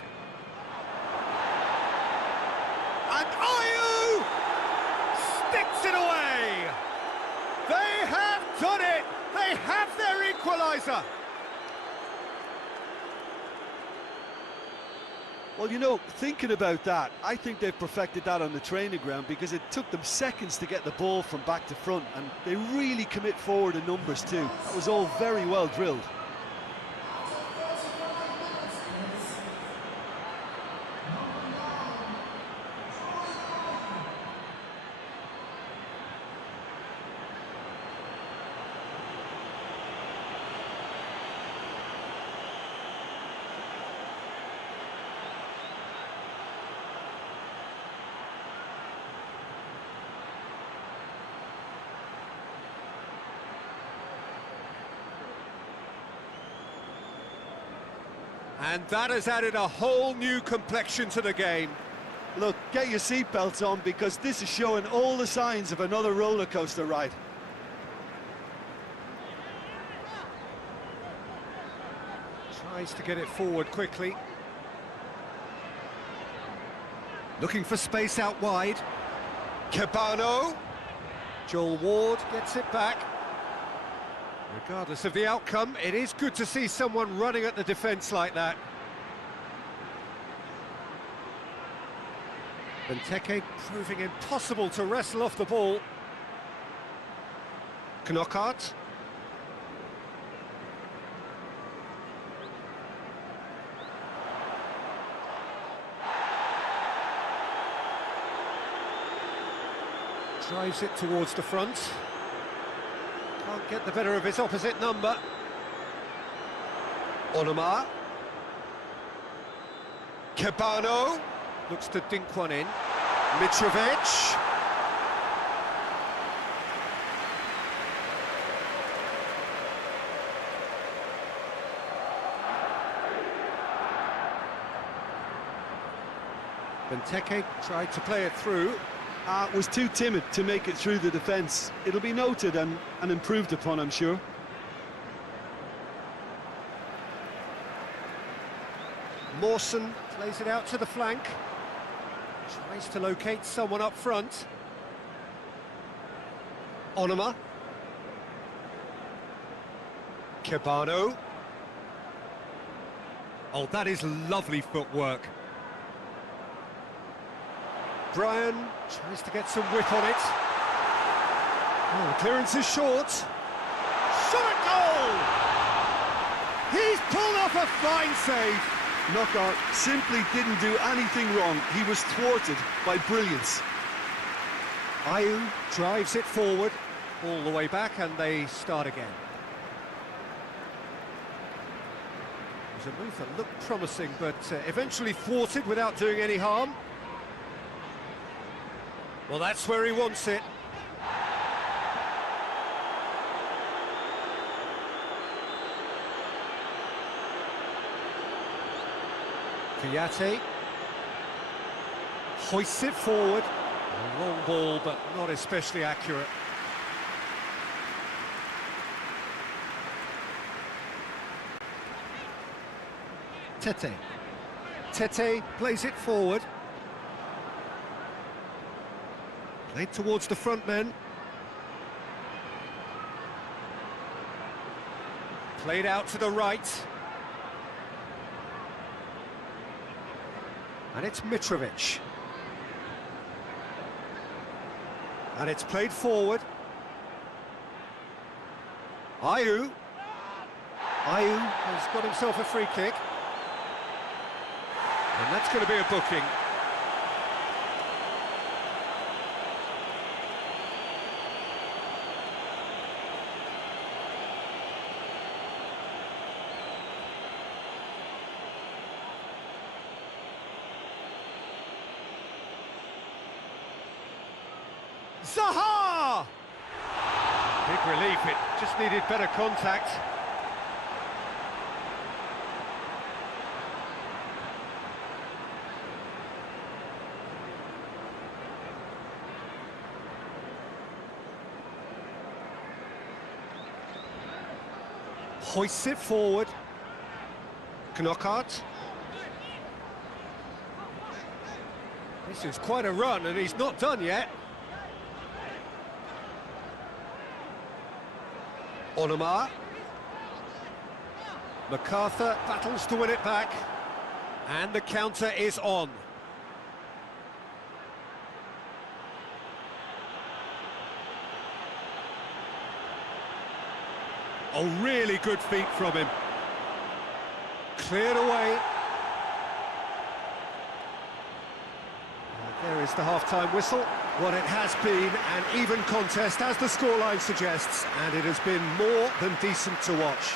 And Ayew sticks it away! They have done it! They have their equaliser! Well, you know, thinking about that, I think they've perfected that on the training ground because it took them seconds to get the ball from back to front, and they really commit forward in numbers too. That was all very well drilled. And that has added a whole new complexion to the game. Look, get your seatbelts on because this is showing all the signs of another roller coaster ride. Tries to get it forward quickly. Looking for space out wide. Cabano. Joel Ward gets it back. Regardless of the outcome, it is good to see someone running at the defence like that. Benteke proving impossible to wrestle off the ball. Knockout. Drives it towards the front. Can't get the better of his opposite number. Onoma. Cabano. Looks to dink one in. Mitrovic. Benteke tried to play it through. Was too timid to make it through the defence. It'll be noted and improved upon, I'm sure. Mawson plays it out to the flank. Tries to locate someone up front. Onoma. Cabano. Oh, that is lovely footwork. Brian tries to get some whip on it. Oh, the clearance is short. Shot at goal! He's pulled off a fine save. Knockout simply didn't do anything wrong. He was thwarted by brilliance. Ayew drives it forward, all the way back, and they start again. It was a move that looked promising, but eventually thwarted without doing any harm. Well, that's where he wants it. Kouyaté hoists it forward. A long ball, but not especially accurate. Tete. Tete plays it forward. Played towards the front men. Played out to the right. And it's Mitrovic. And it's played forward. Ayew. Ayew has got himself a free kick. And that's going to be a booking. Zaha! Big relief, it just needed better contact. Hoists it forward. Knockout. This is quite a run, and he's not done yet. Onoma. MacArthur battles to win it back. And the counter is on. Oh, really good feet from him. Cleared away. There is the half-time whistle. What it has been an even contest, as the scoreline suggests, and it has been more than decent to watch.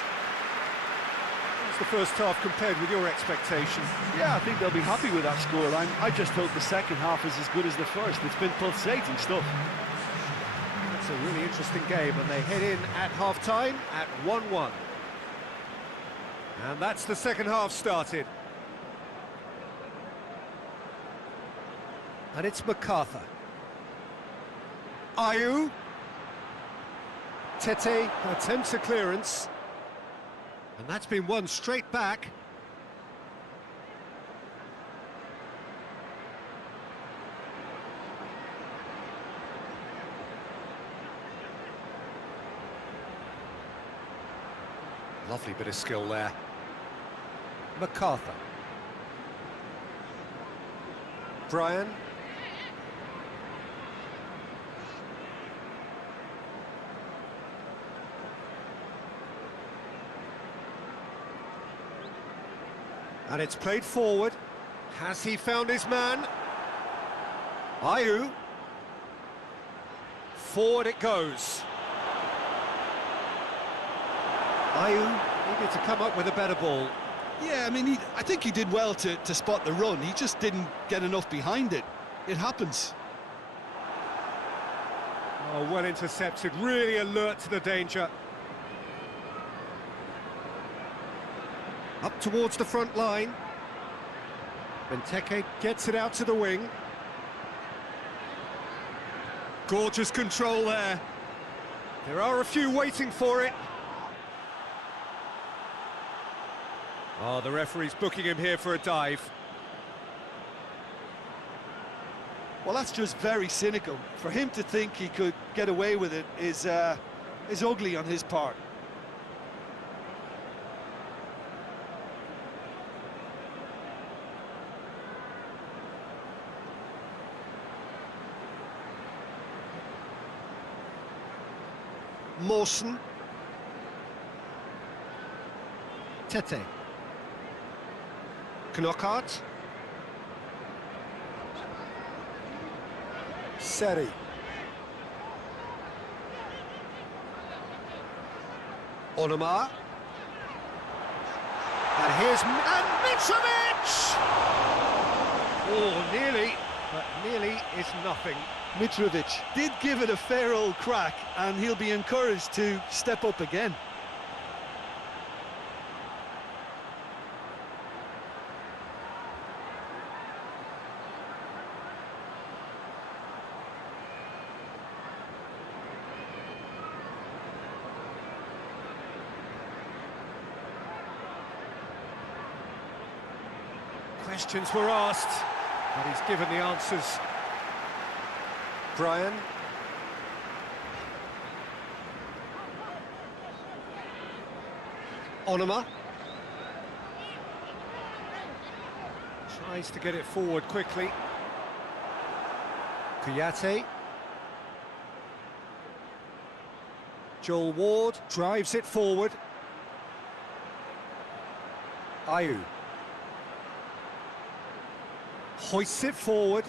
How's the first half compared with your expectations? Yeah, I think they'll be happy with that scoreline. I just hope the second half is as good as the first. It's been pulsating stuff. It's a really interesting game, and they head in at half-time at 1-1. And that's the second half started. And it's MacArthur. Ayew. Tete attempts a clearance. And that's been won straight back. Lovely bit of skill there. MacArthur. Brian. And it's played forward. Has he found his man? Ayew. Forward it goes. Ayew needed to come up with a better ball. Yeah, I mean, I think he did well to spot the run. He just didn't get enough behind it. It happens. Oh, well intercepted, really alert to the danger. Up towards the front line. Benteke gets it out to the wing. Gorgeous control there. There are a few waiting for it. Oh, the referee's booking him here for a dive. Well, that's just very cynical. For him to think he could get away with it is ugly on his part. Mawson. Tete. Knockout. Seri. Onoma. And here's Mitrovic! Oh, nearly, but nearly is nothing. Mitrovic did give it a fair old crack, and he'll be encouraged to step up again. Questions were asked, but he's given the answers. Brian. Onoma. Tries to get it forward quickly. Kouyaté. Joel Ward drives it forward. Ayew. Hoists it forward.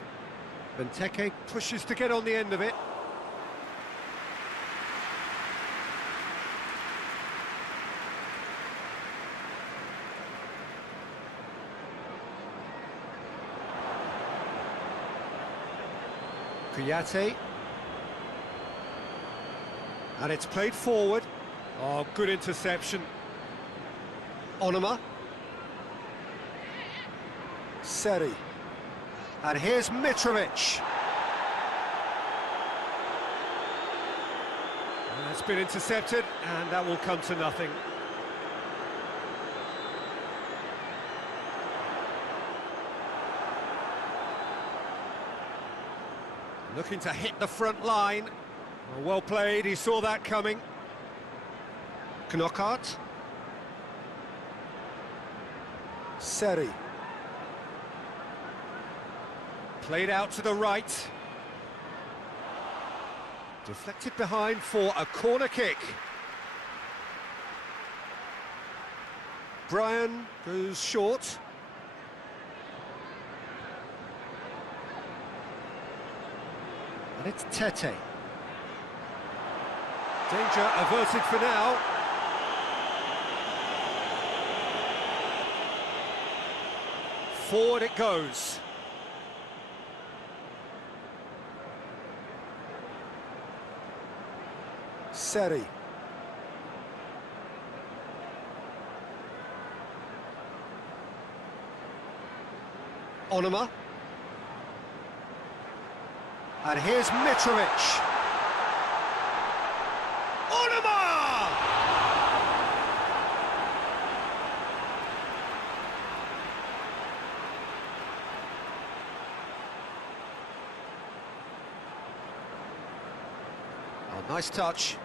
Benteke pushes to get on the end of it. Kouyaté. And it's played forward. Oh, good interception. Onoma. Seri. And here's Mitrovic. And that's been intercepted, and that will come to nothing. Looking to hit the front line. Well played, he saw that coming. Knockout. Seri. Played out to the right. Deflected behind for a corner kick. Brian goes short. And it's Tete. Danger averted for now. Forward it goes. Seri. Onuma. And here's Mitrovic. Onuma! Oh, nice touch.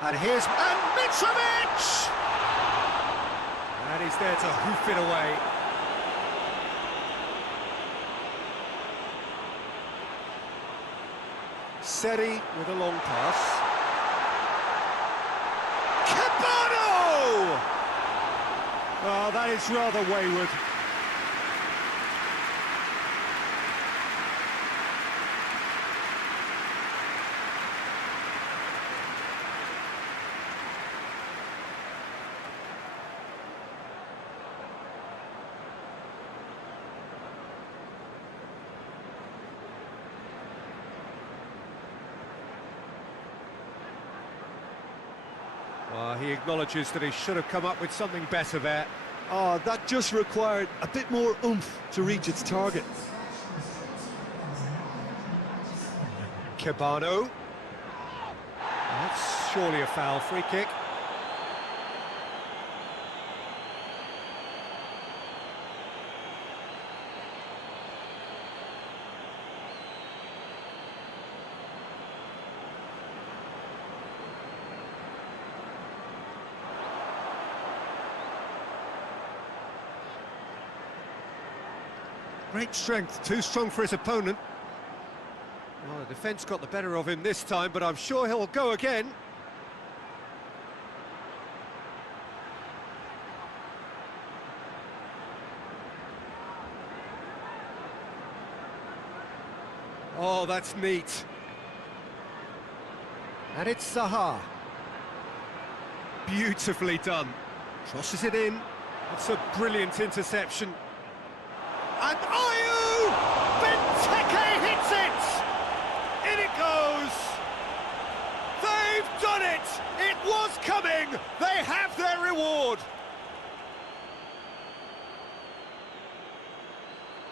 And here's Mitrovic! And he's there to hoof it away. Seri with a long pass. Cabano! Oh, that is rather wayward. He acknowledges that he should have come up with something better there. Oh, that just required a bit more oomph to reach its target. Cabano. That's surely a foul, free kick. Great strength, too strong for his opponent. Well, the defence got the better of him this time, but I'm sure he'll go again. Oh, that's neat. And it's Zaha. Beautifully done. Crosses it in. That's a brilliant interception. And Ayew! Benteke hits it! In it goes! They've done it! It was coming! They have their reward!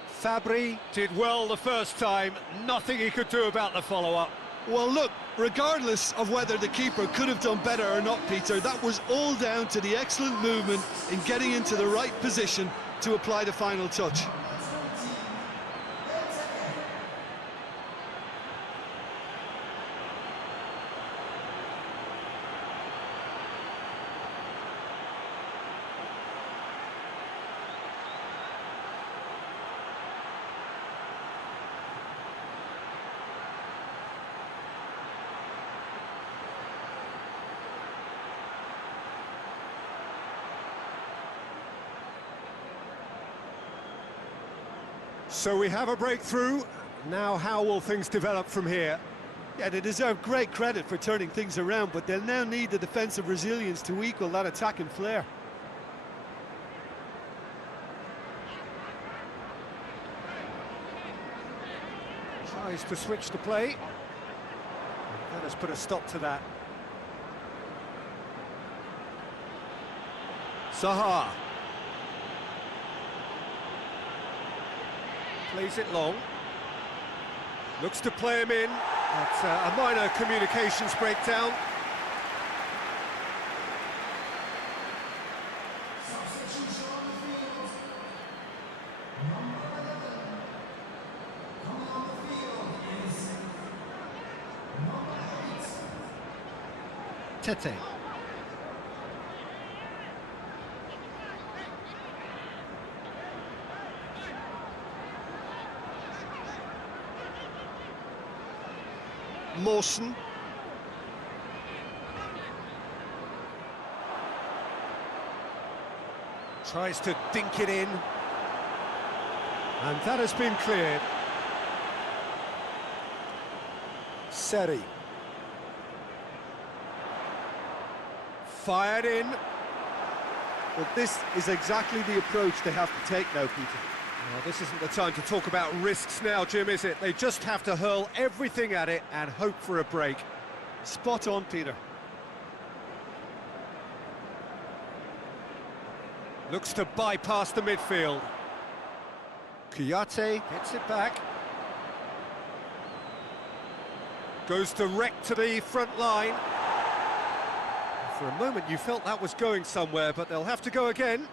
Fabry did well the first time, nothing he could do about the follow-up. Well, look, regardless of whether the keeper could have done better or not, Peter, that was all down to the excellent movement in getting into the right position to apply the final touch. So we have a breakthrough. Now how will things develop from here? Yeah, they deserve great credit for turning things around, but they'll now need the defensive resilience to equal that attacking flair. Tries to switch the play. That has put a stop to that. Zaha. Plays it long. Looks to play him in. That's a minor communications breakdown. Tete. Mawson. Tries to dink it in. And that has been cleared. Seri. Fired in. Well, this is exactly the approach they have to take now, Peter. Well, this isn't the time to talk about risks now, Jim, is it? They just have to hurl everything at it and hope for a break. Spot on, Peter. Looks to bypass the midfield. Kouyaté gets it back. Goes direct to the front line. For a moment you felt that was going somewhere, but they'll have to go again.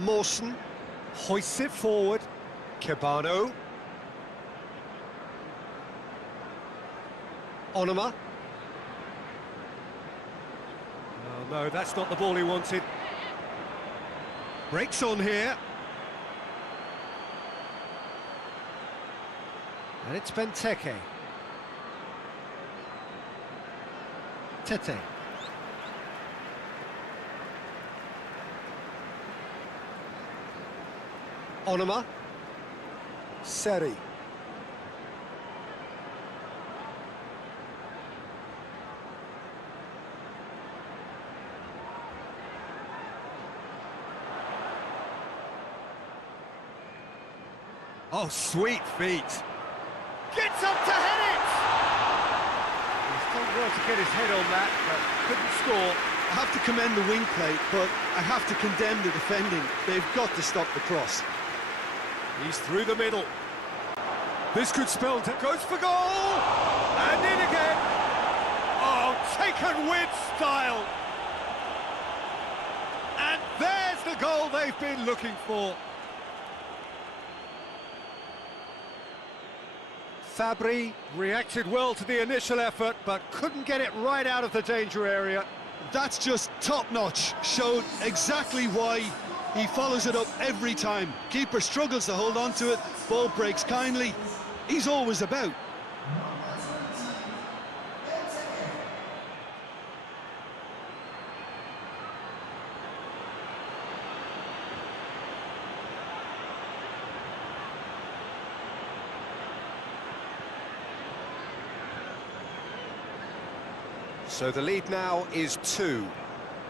Mawson Hoists it forward. Kebano. Onoma. Oh, no, that's not the ball he wanted. Breaks on here. And it's Benteke. Tete. Onoma. Seri. Oh, sweet feet. Gets up to head it! He's done well to get his head on that, but couldn't score. I have to commend the wing play, but I have to condemn the defending. They've got to stop the cross. He's through the middle. This could spell... Goes for goal! And in again! Oh, taken with style! And there's the goal they've been looking for. Fabry reacted well to the initial effort, but couldn't get it right out of the danger area. That's just top-notch. Showed exactly why he follows it up every time. Keeper struggles to hold on to it, ball breaks kindly. He's always about. So the lead now is 2.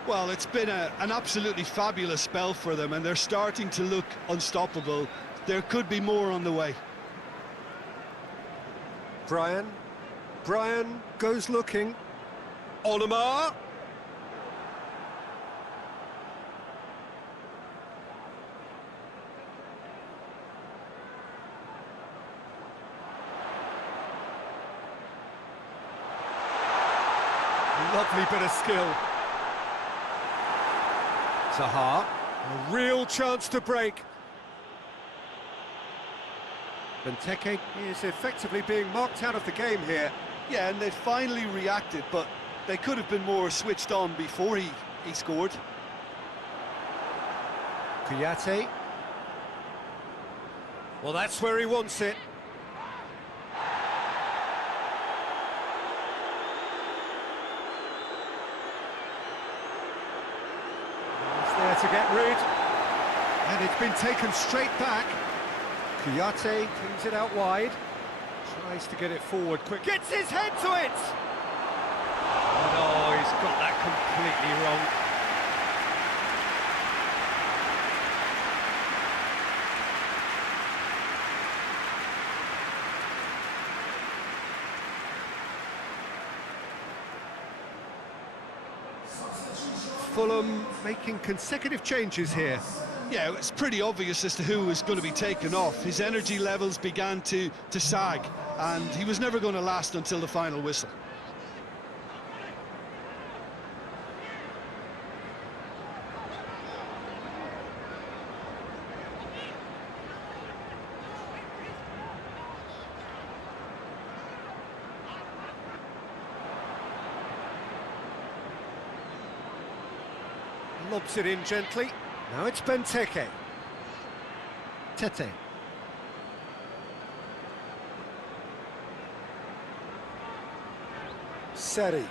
Well, it's been an absolutely fabulous spell for them, and they're starting to look unstoppable. There could be more on the way. Brian goes looking. Onoma. Lovely bit of skill. Zaha, a real chance to break. Benteke is effectively being marked out of the game here. Yeah, and they finally reacted, but they could have been more switched on before he scored. Kouyaté. Well, that's where he wants it. To get rid, and it's been taken straight back. Kouyaté cleans it out wide, tries to get it forward quick, gets his head to it! Oh, he's got that completely wrong. Fulham making consecutive changes here. Yeah, it's pretty obvious as to who was going to be taken off. His energy levels began to sag, and he was never going to last until the final whistle. lobs it in gently. Now it's Benteke. Tete. Seri.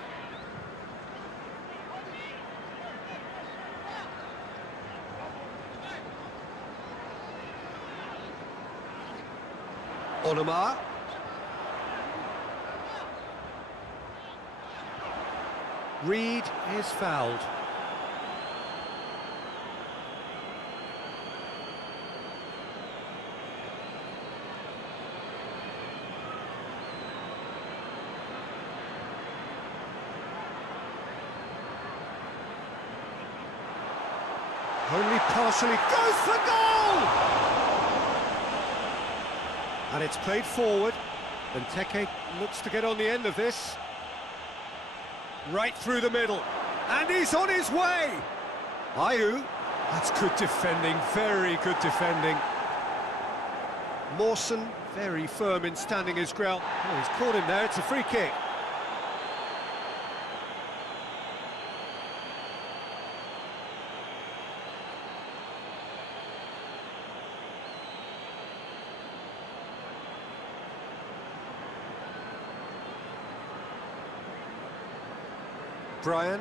Onoma. Reed is fouled. Only partially goes for goal! And it's played forward. Benteke looks to get on the end of this. Right through the middle. And he's on his way! Ayew. That's good defending, very good defending. Mawson, very firm in standing his ground. Oh, he's caught him there, it's a free kick. Brian.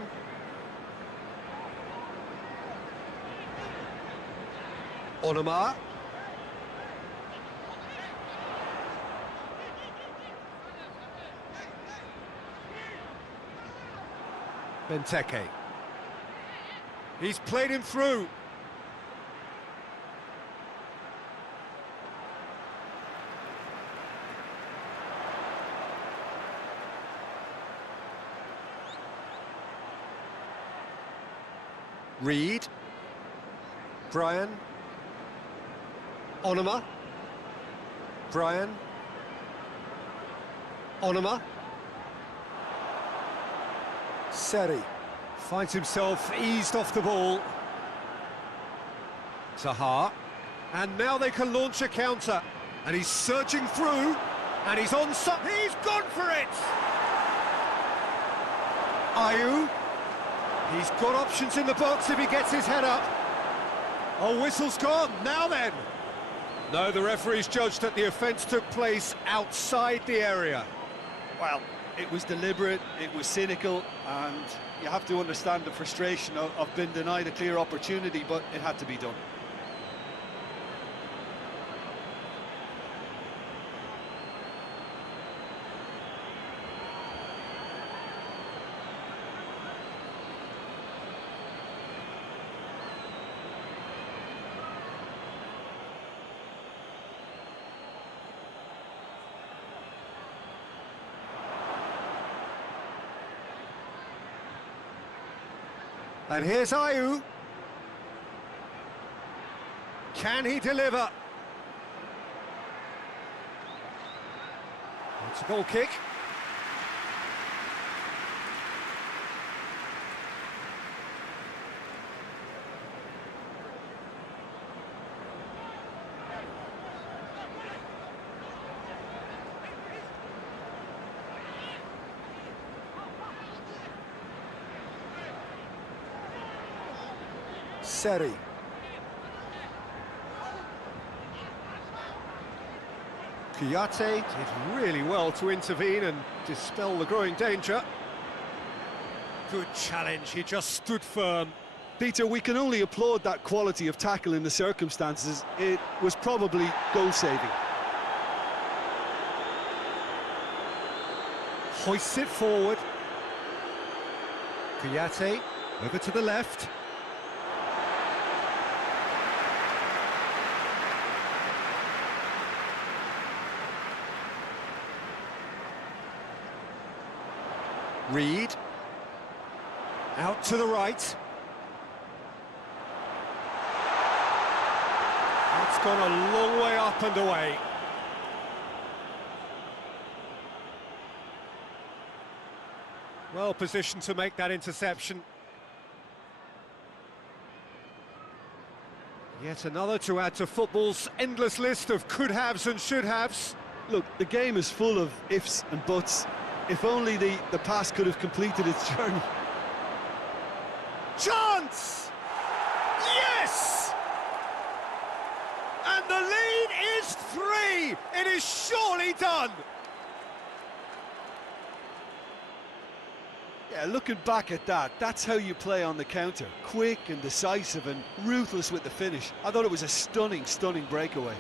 Onoma. Benteke. He's played him through. Reed. Brian. Onoma. Brian. Onoma. Seri finds himself eased off the ball. Zaha. And now they can launch a counter. And he's surging through. And he's on some. He's gone for it! Ayew. He's got options in the box if he gets his head up. Oh, whistle's gone. Now then. No, the referee's judged that the offence took place outside the area. Well, it was deliberate, it was cynical, and you have to understand the frustration of being denied a clear opportunity, but it had to be done. And here's Ayew. Can he deliver? It's a goal kick. Seri. KIOXIA did really well to intervene and dispel the growing danger. Good challenge, he just stood firm. Peter, we can only applaud that quality of tackle in the circumstances. It was probably goal-saving. Hoists it forward. KIOXIA over to the left. Reed. Out to the right. It's gone a long way up and away. Well positioned to make that interception. Yet another to add to football's endless list of could-haves and should-haves. Look, the game is full of ifs and buts. If only the pass could have completed its journey. Chance! away! It is surely done! Yeah, looking back at that, that's how you play on the counter. Quick and decisive and ruthless with the finish. I thought it was a stunning, stunning breakaway.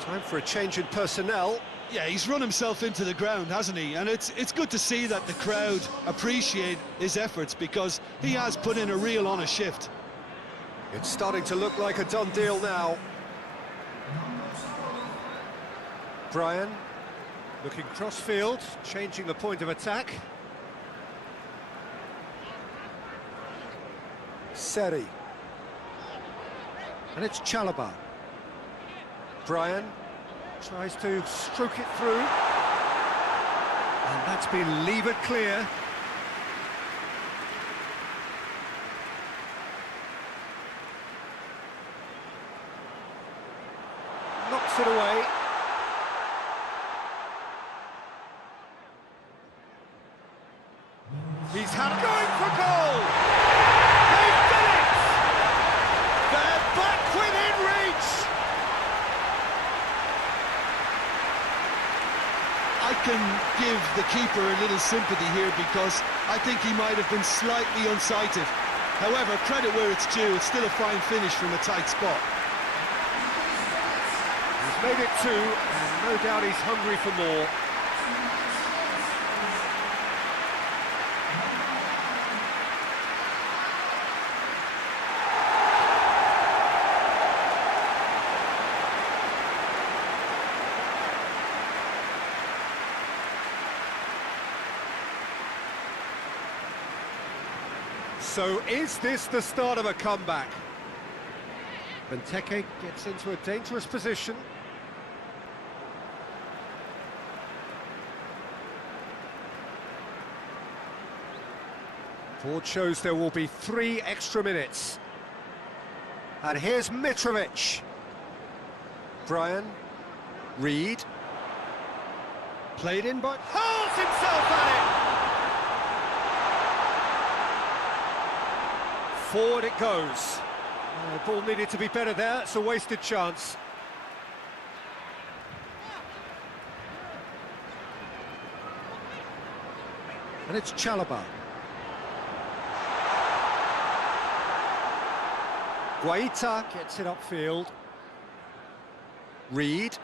Time for a change in personnel. Yeah, he's run himself into the ground, hasn't he? And it's good to see that the crowd appreciate his efforts because he has put in a real honest shift. It's starting to look like a done deal now. Brian, looking cross-field, changing the point of attack. Seri. And it's Chalobah. Brian tries to stroke it through. And that's been levered clear. Knocks it away. He's had going for goal! They've done it! They're back within reach! I can give the keeper a little sympathy here because I think he might have been slightly unsighted. However, credit where it's due, it's still a fine finish from a tight spot. He's made it 2, and no doubt he's hungry for more. So is this the start of a comeback? Benteke gets into a dangerous position. Board shows there will be 3 extra minutes. And here's Mitrovic. Brian, Reed. Played in by... hurls himself at it! Forward it goes. The ball needed to be better there, it's a wasted chance. And it's Chalobah. Guaita gets it upfield. Reed.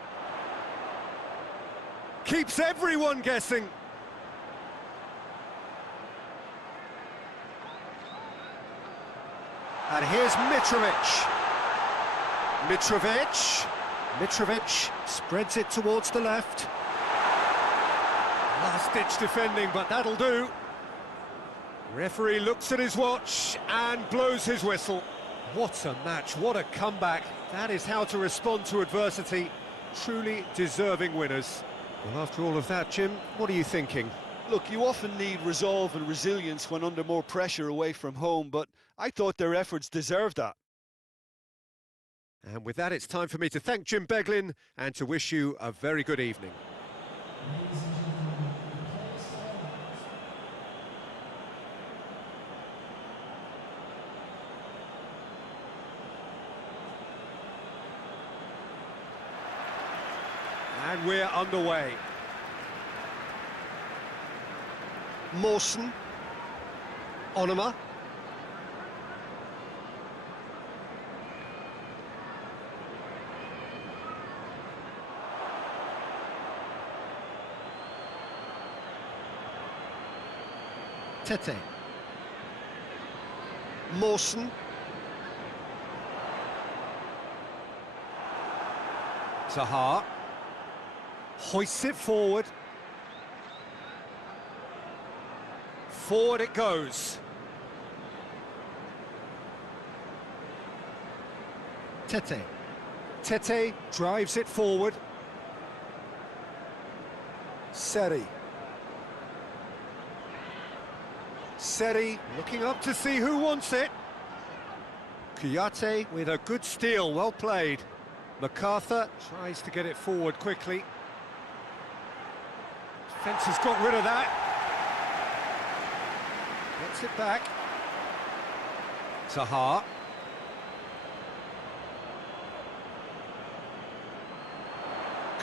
Keeps everyone guessing. And here's Mitrovic. Mitrovic spreads it towards the left. Last-ditch defending, but that'll do. Referee looks at his watch and blows his whistle. What a match, what a comeback. That is how to respond to adversity. Truly deserving winners. Well, after all of that, Jim, what are you thinking? Look, you often need resolve and resilience when under more pressure away from home, but I thought their efforts deserved that. And with that, it's time for me to thank Jim Beglin and to wish you a very good evening. And we're underway. Mawson, Onoma, Tete, Mawson, Zaha, hoists it forward. Forward it goes. Tete. Tete drives it forward. Seri. Seri looking up to see who wants it. KIOXIA with a good steal, well played. MacArthur tries to get it forward quickly. Defence has got rid of that. Gets it back. Zaha.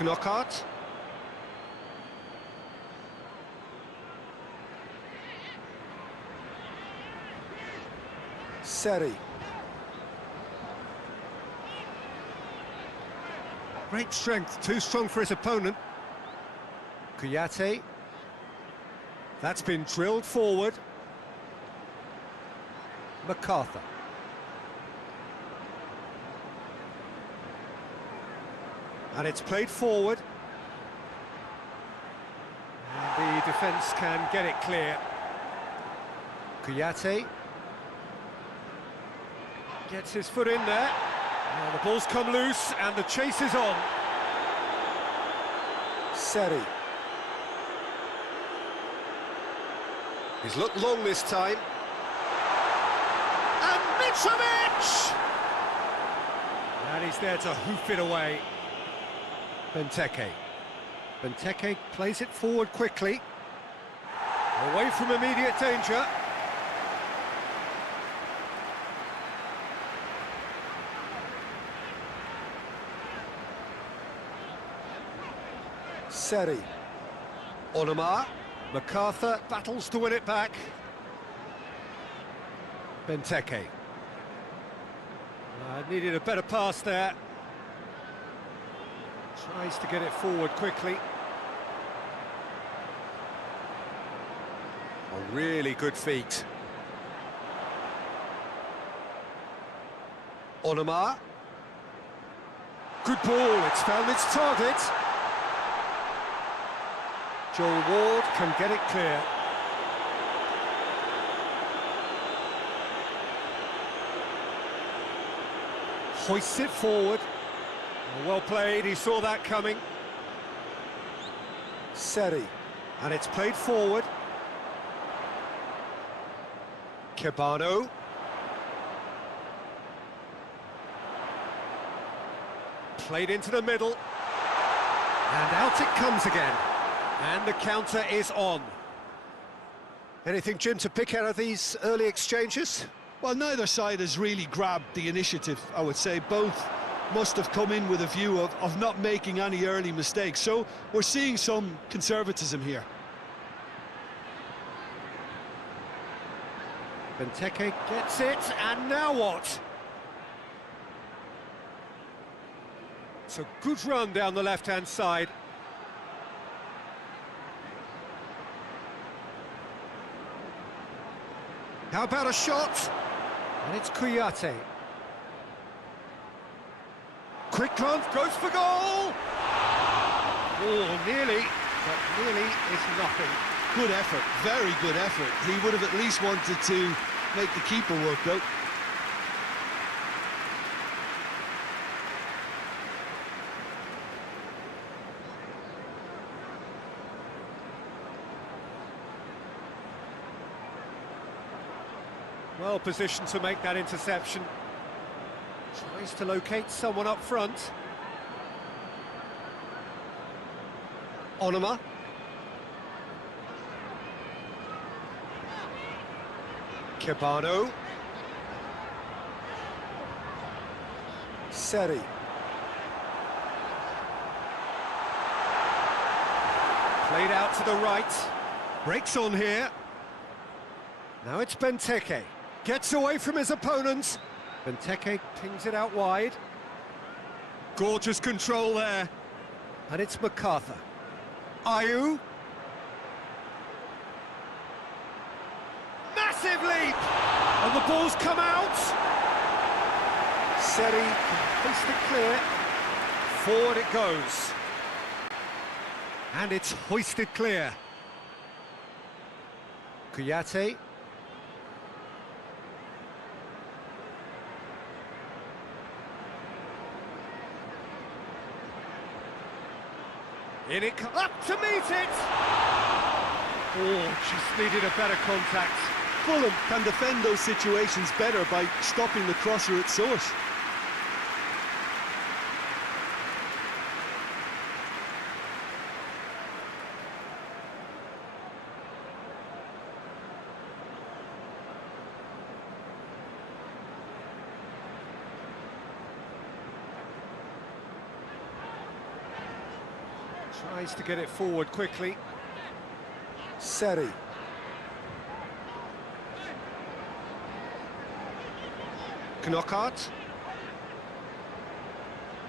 Knockout. Seri. Great strength, too strong for his opponent. KIOXIA. That's been drilled forward. MacArthur. And it's played forward. And the defence can get it clear. KIOXIA. Gets his foot in there. And the ball's come loose and the chase is on. Seri. He's looked long this time. And Mitrovic! And he's there to hoof it away. Benteke. Benteke plays it forward quickly. Away from immediate danger. Seri. Onoma. MacArthur battles to win it back. Benteke. Needed a better pass there. Tries to get it forward quickly. A really good feat. Onoma. Good ball, it's found its target. Joel Ward can get it clear. Hoists it forward. Well played, he saw that coming. Seri. And it's played forward. Kebano. Played into the middle. And out it comes again. And the counter is on. Anything, Jim, to pick out of these early exchanges? Well, neither side has really grabbed the initiative, I would say. Both must have come in with a view of not making any early mistakes. So we're seeing some conservatism here. Benteke gets it, and now what? It's a good run down the left-hand side. How about a shot? And it's KIOXIA. Quick glance, goes for goal! Oh, nearly, but nearly is nothing. Good effort, very good effort. He would have at least wanted to make the keeper work out. Well positioned to make that interception. Tries to locate someone up front. Onoma. Kebano. Seri. Played out to the right. Breaks on here. Now it's Benteke. Gets away from his opponents. Benteke pings it out wide. Gorgeous control there. And it's MacArthur. Ayew. Massive leap! And the ball's come out. Seri hoists it clear. Forward it goes. And it's hoisted clear. KIOXIA. In it up to meet it! Oh, just needed a better contact. Fulham can defend those situations better by stopping the crosser at source. Tries to get it forward quickly. Seri. Knockout.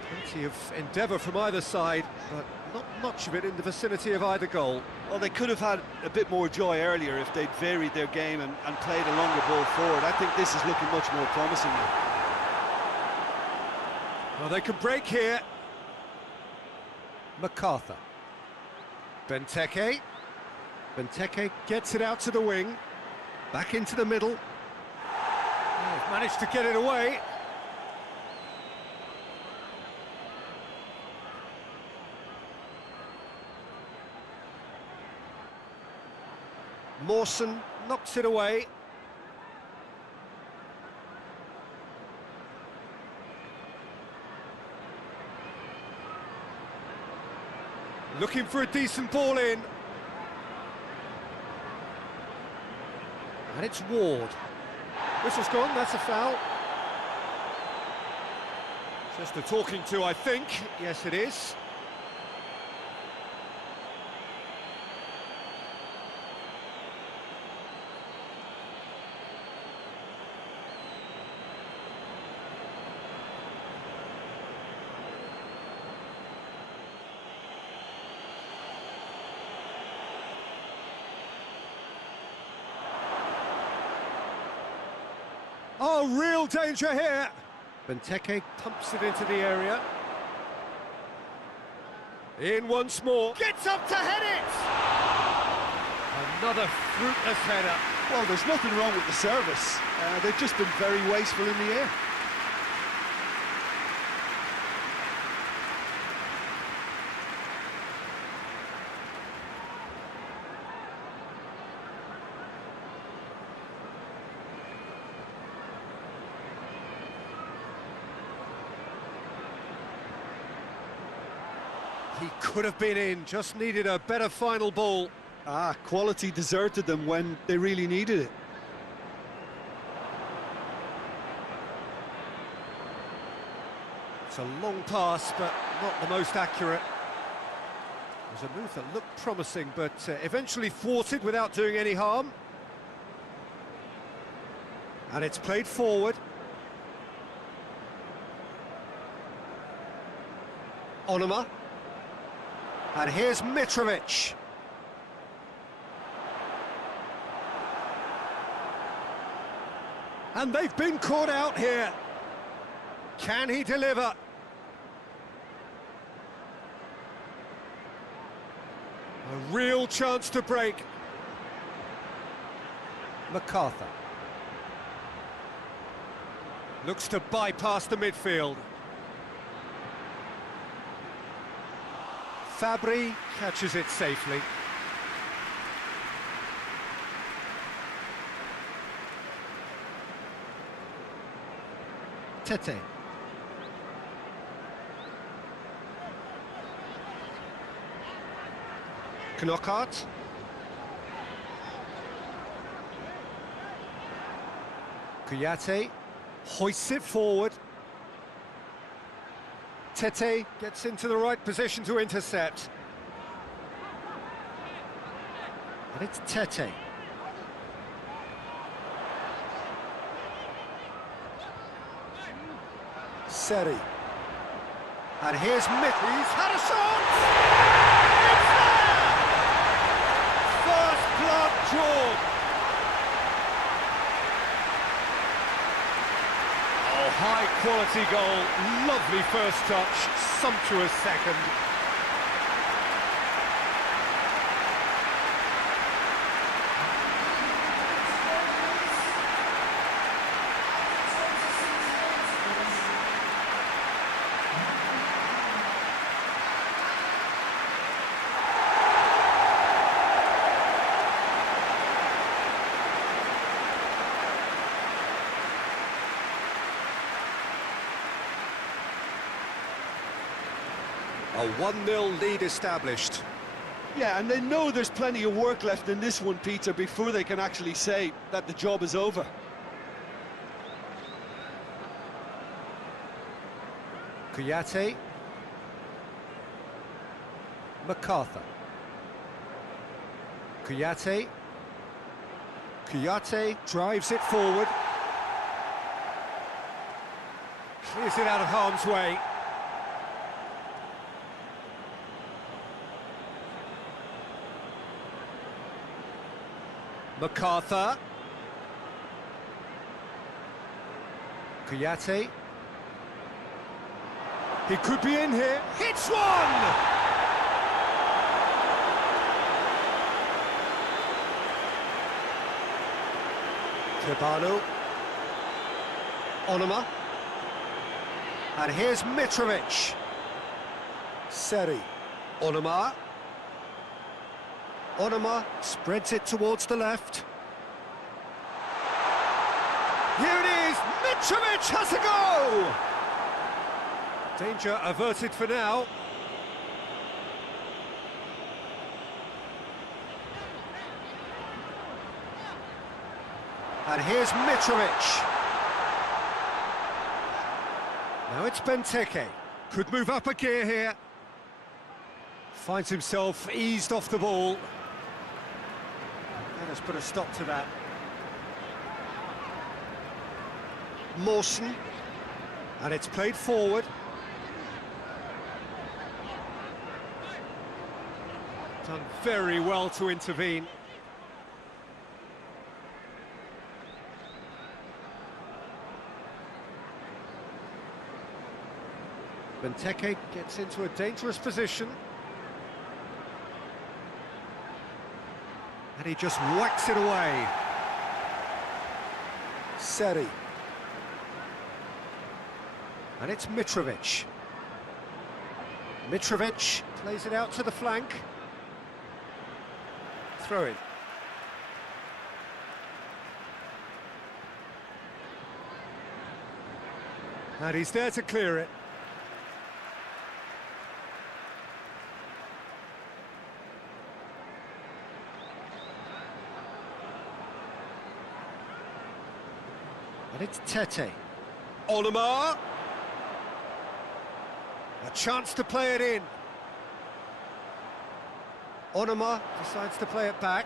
Plenty of endeavour from either side, but not much of it in the vicinity of either goal. Well, they could have had a bit more joy earlier if they'd varied their game and played a longer ball forward. I think this is looking much more promising now. Well, they can break here. MacArthur. Benteke. Benteke gets it out to the wing. Back into the middle. They've managed to get it away. Mawson knocks it away. Looking for a decent ball in. And it's Ward. Whistle's gone, that's a foul. Just a talking to, I think. Yes, it is. Oh, real danger here. Benteke pumps it into the area. In once more. Gets up to head it! Another fruitless header. Well, there's nothing wrong with the service. They've just been very wasteful in the air. He could have been in, just needed a better final ball. Quality deserted them when they really needed it. It's a long pass, but not the most accurate. It was a move that looked promising, but eventually thwarted without doing any harm. And it's played forward. Onuma. And here's Mitrovic. And they've been caught out here. Can he deliver? A real chance to break. MacArthur. Looks to bypass the midfield. Fabry catches it safely. Tete. Knockout. Kouyaté hoists it forward. Tete gets into the right position to intercept. And it's Tete. Seri. And here's Mick. He's had a shot! It's there! First blood drawn. Oh, high quality goal. Lovely first touch. Sumptuous second. A 1-0 lead established. Yeah, and they know there's plenty of work left in this one, Peter, before they can actually say that the job is over. Kouyaté. MacArthur. Kouyaté. Kouyaté drives it forward. Clears it out of harm's way. MacArthur. Kouyaté. He could be in here. Hits one! Kebano. Onoma. And here's Mitrovic. Seri. Onoma. Onoma spreads it towards the left. Here it is! Mitrovic has a go! Danger averted for now. And here's Mitrovic. Now it's Benteke. Could move up a gear here. Finds himself eased off the ball. Let us put a stop to that. Mawson. And it's played forward. Done very well to intervene. Benteke gets into a dangerous position. And he just whacks it away. Seri. And it's Mitrovic. Mitrovic plays it out to the flank. Throw in. And he's there to clear it. And it's Tete. Onoma. A chance to play it in. Onoma decides to play it back.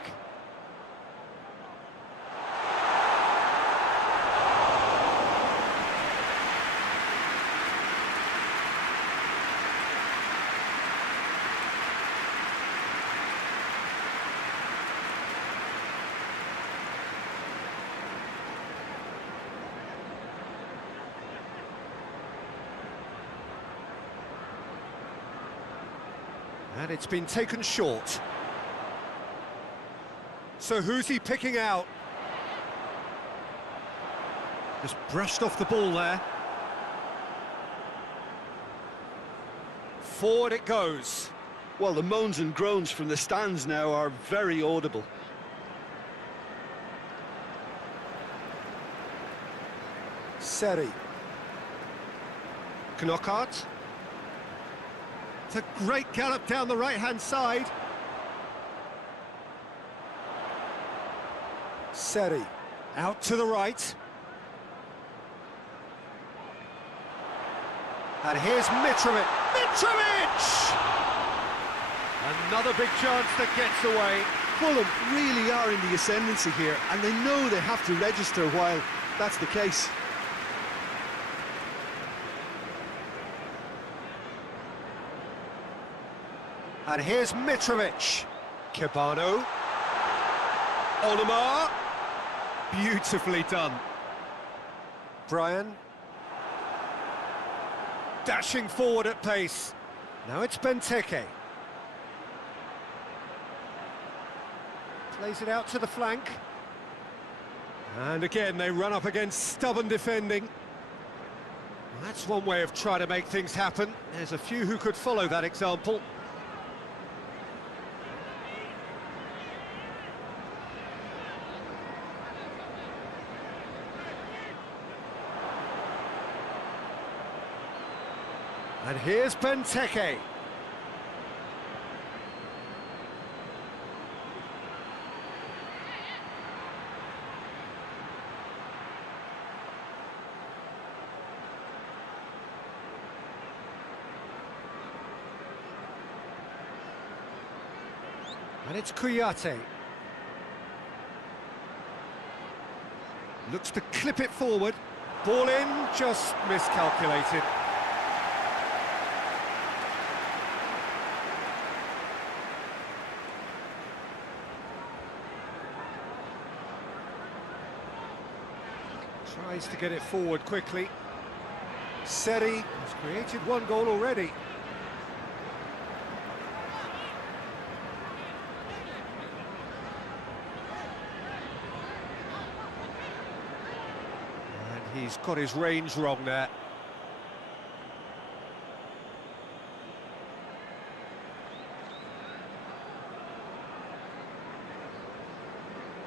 And it's been taken short. So who's he picking out? Just brushed off the ball there. Forward it goes. Well, the moans and groans from the stands now are very audible. Seri. Knockout. It's a great gallop down the right-hand side. Seri. Out to the right. And here's Mitrovic. Mitrovic! Another big chance that gets away. Fulham really are in the ascendancy here, and they know they have to register while that's the case. And here's Mitrovic. Kebano. Onoma. Beautifully done. Brian. Dashing forward at pace. Now it's Benteke. Plays it out to the flank. And again, they run up against stubborn defending. Well, that's one way of trying to make things happen. There's a few who could follow that example. And here's Benteke. And it's Kouyaté. Looks to clip it forward. Ball in, just miscalculated. Tries to get it forward quickly. Seri has created one goal already. And he's got his range wrong there.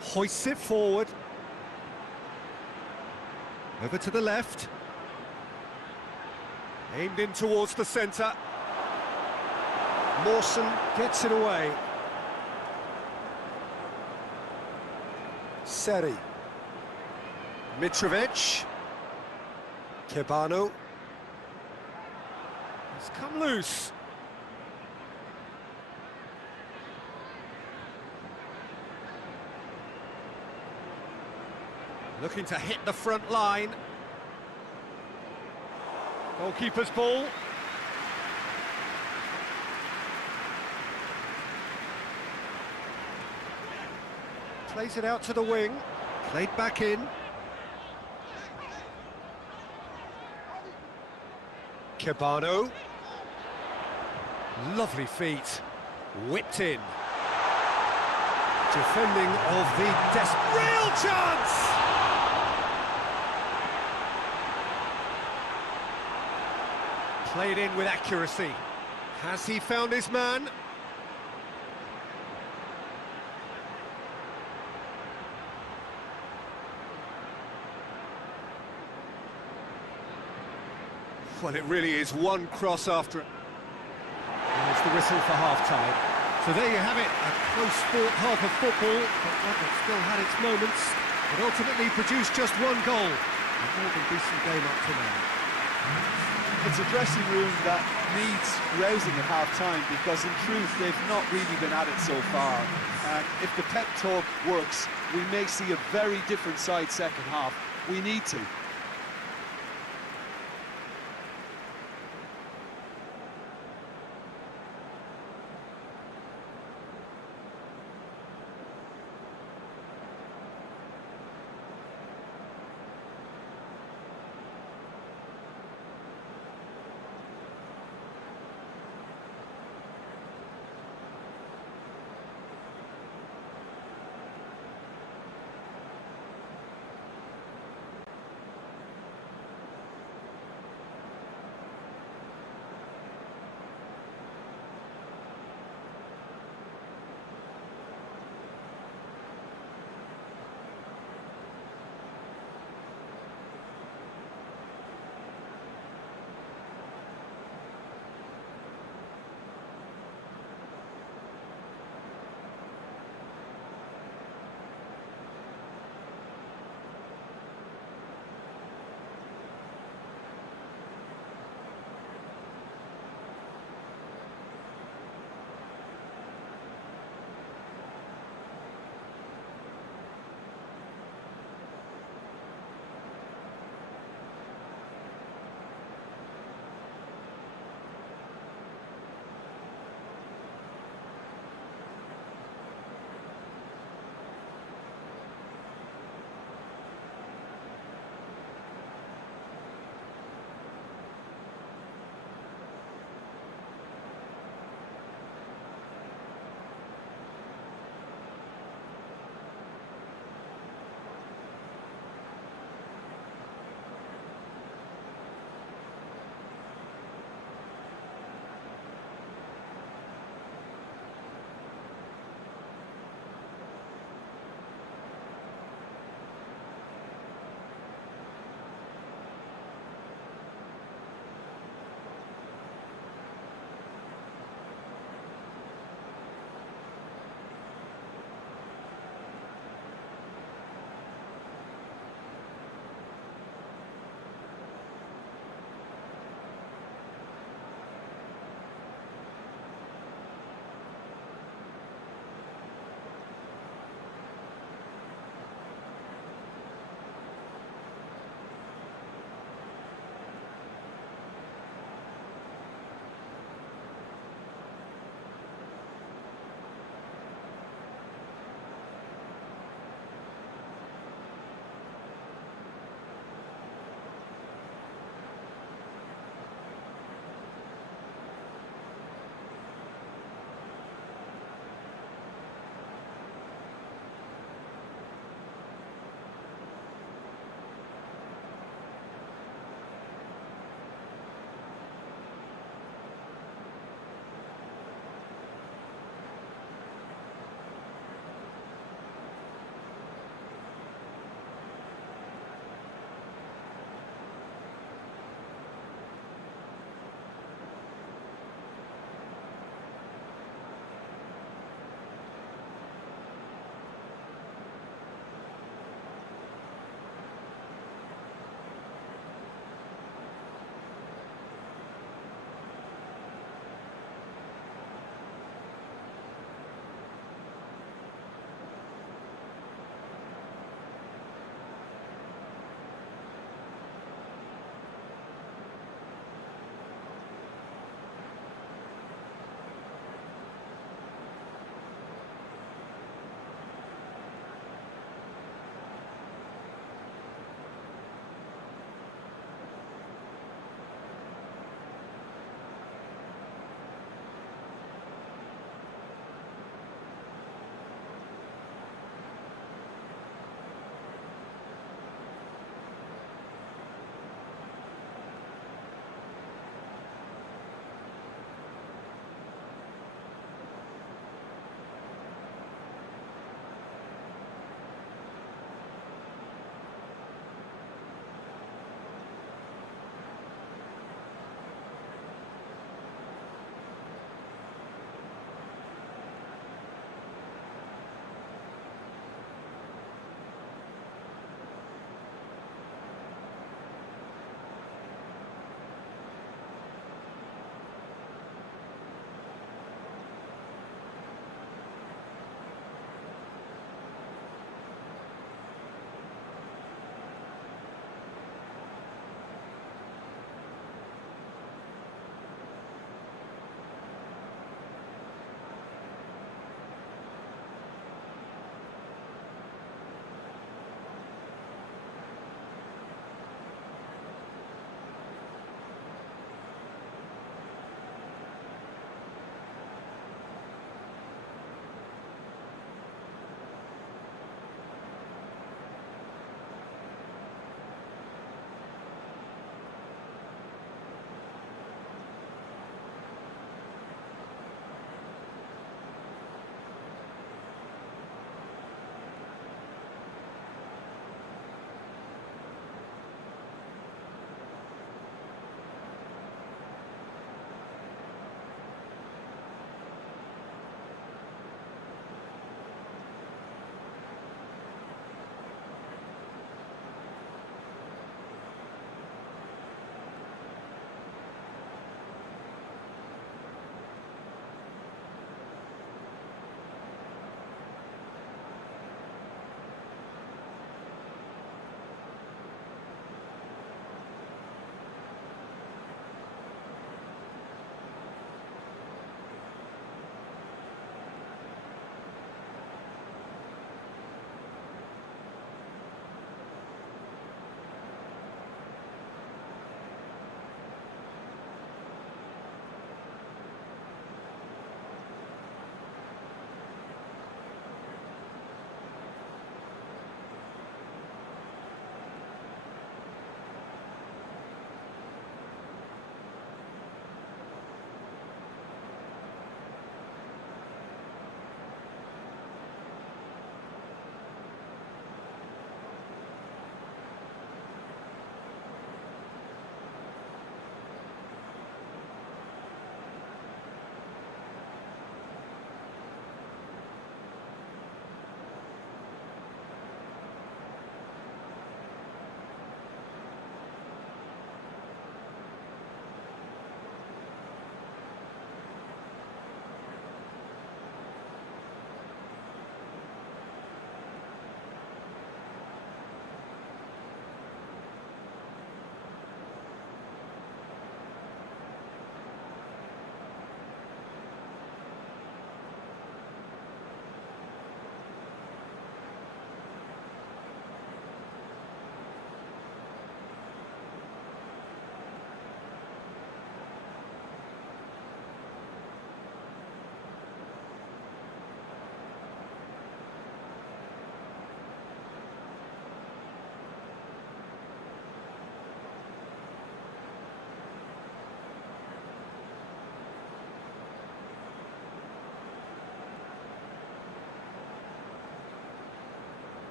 Hoists it forward. Over to the left. Aimed in towards the centre. Mawson gets it away. Seri. Mitrovic. Kebano. He's come loose. Looking to hit the front line. Goalkeeper's ball. Plays it out to the wing. Played back in. Kebano. Lovely feet. Whipped in. Defending of the real chance! Played in with accuracy. Has he found his man? Well, it really is one cross after it. There's the whistle for half-time. So there you have it, a close-fought half of football, but one that still had its moments, but ultimately produced just one goal. A more than decent game up to now. It's a dressing room that needs rousing at half-time, because in truth they've not really been at it so far. And if the pep talk works, we may see a very different side second half. We need to.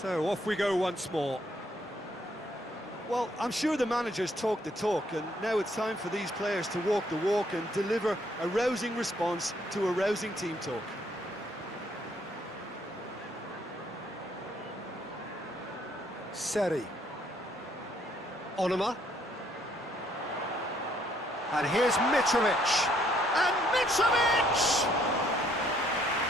So off we go once more. Well, I'm sure the managers talk the talk, and now it's time for these players to walk the walk and deliver a rousing response to a rousing team talk. Seri. Onuma. And here's Mitrovic. And Mitrovic!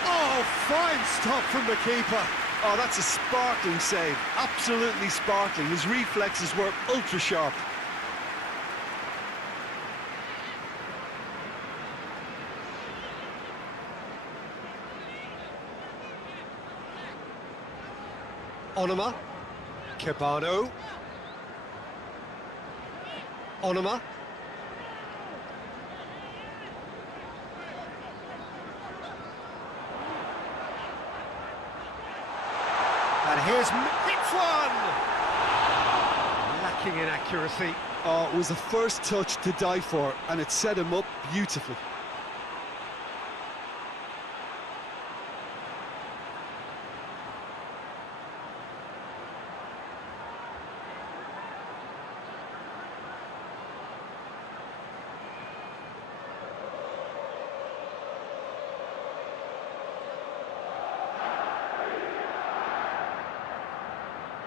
Oh, fine stop from the keeper. Oh, that's a sparkling save. Absolutely sparkling. His reflexes were ultra sharp. Onuma. Kebano. Onuma. And here's hits one! Lacking in accuracy. Oh, it was a first touch to die for, and it set him up beautifully.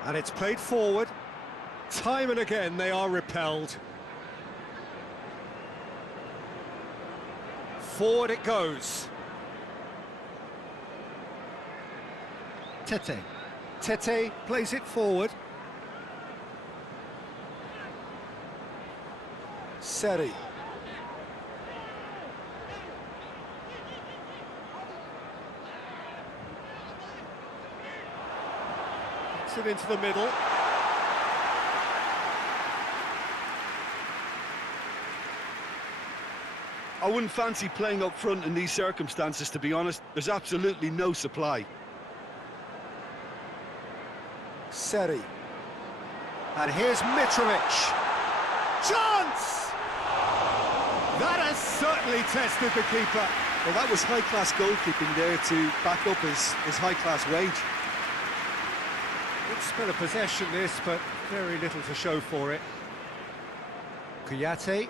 And it's played forward. Time and again they are repelled. Forward it goes. Tete. Tete plays it forward. Seri. It into the middle. I wouldn't fancy playing up front in these circumstances, to be honest. There's absolutely no supply. Seri. And here's Mitrovic. Chance! That has certainly tested the keeper. Well, that was high-class goalkeeping there to back up his high-class wage. Good spell of possession this, but very little to show for it. Kuyate.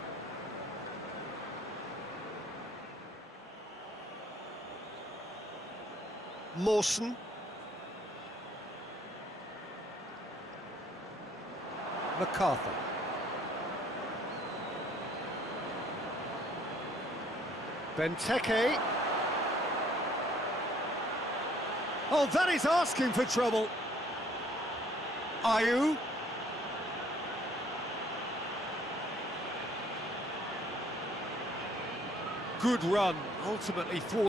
Mawson. MacArthur. Benteke. Oh, that is asking for trouble. Ayew. Good run, ultimately thwarted.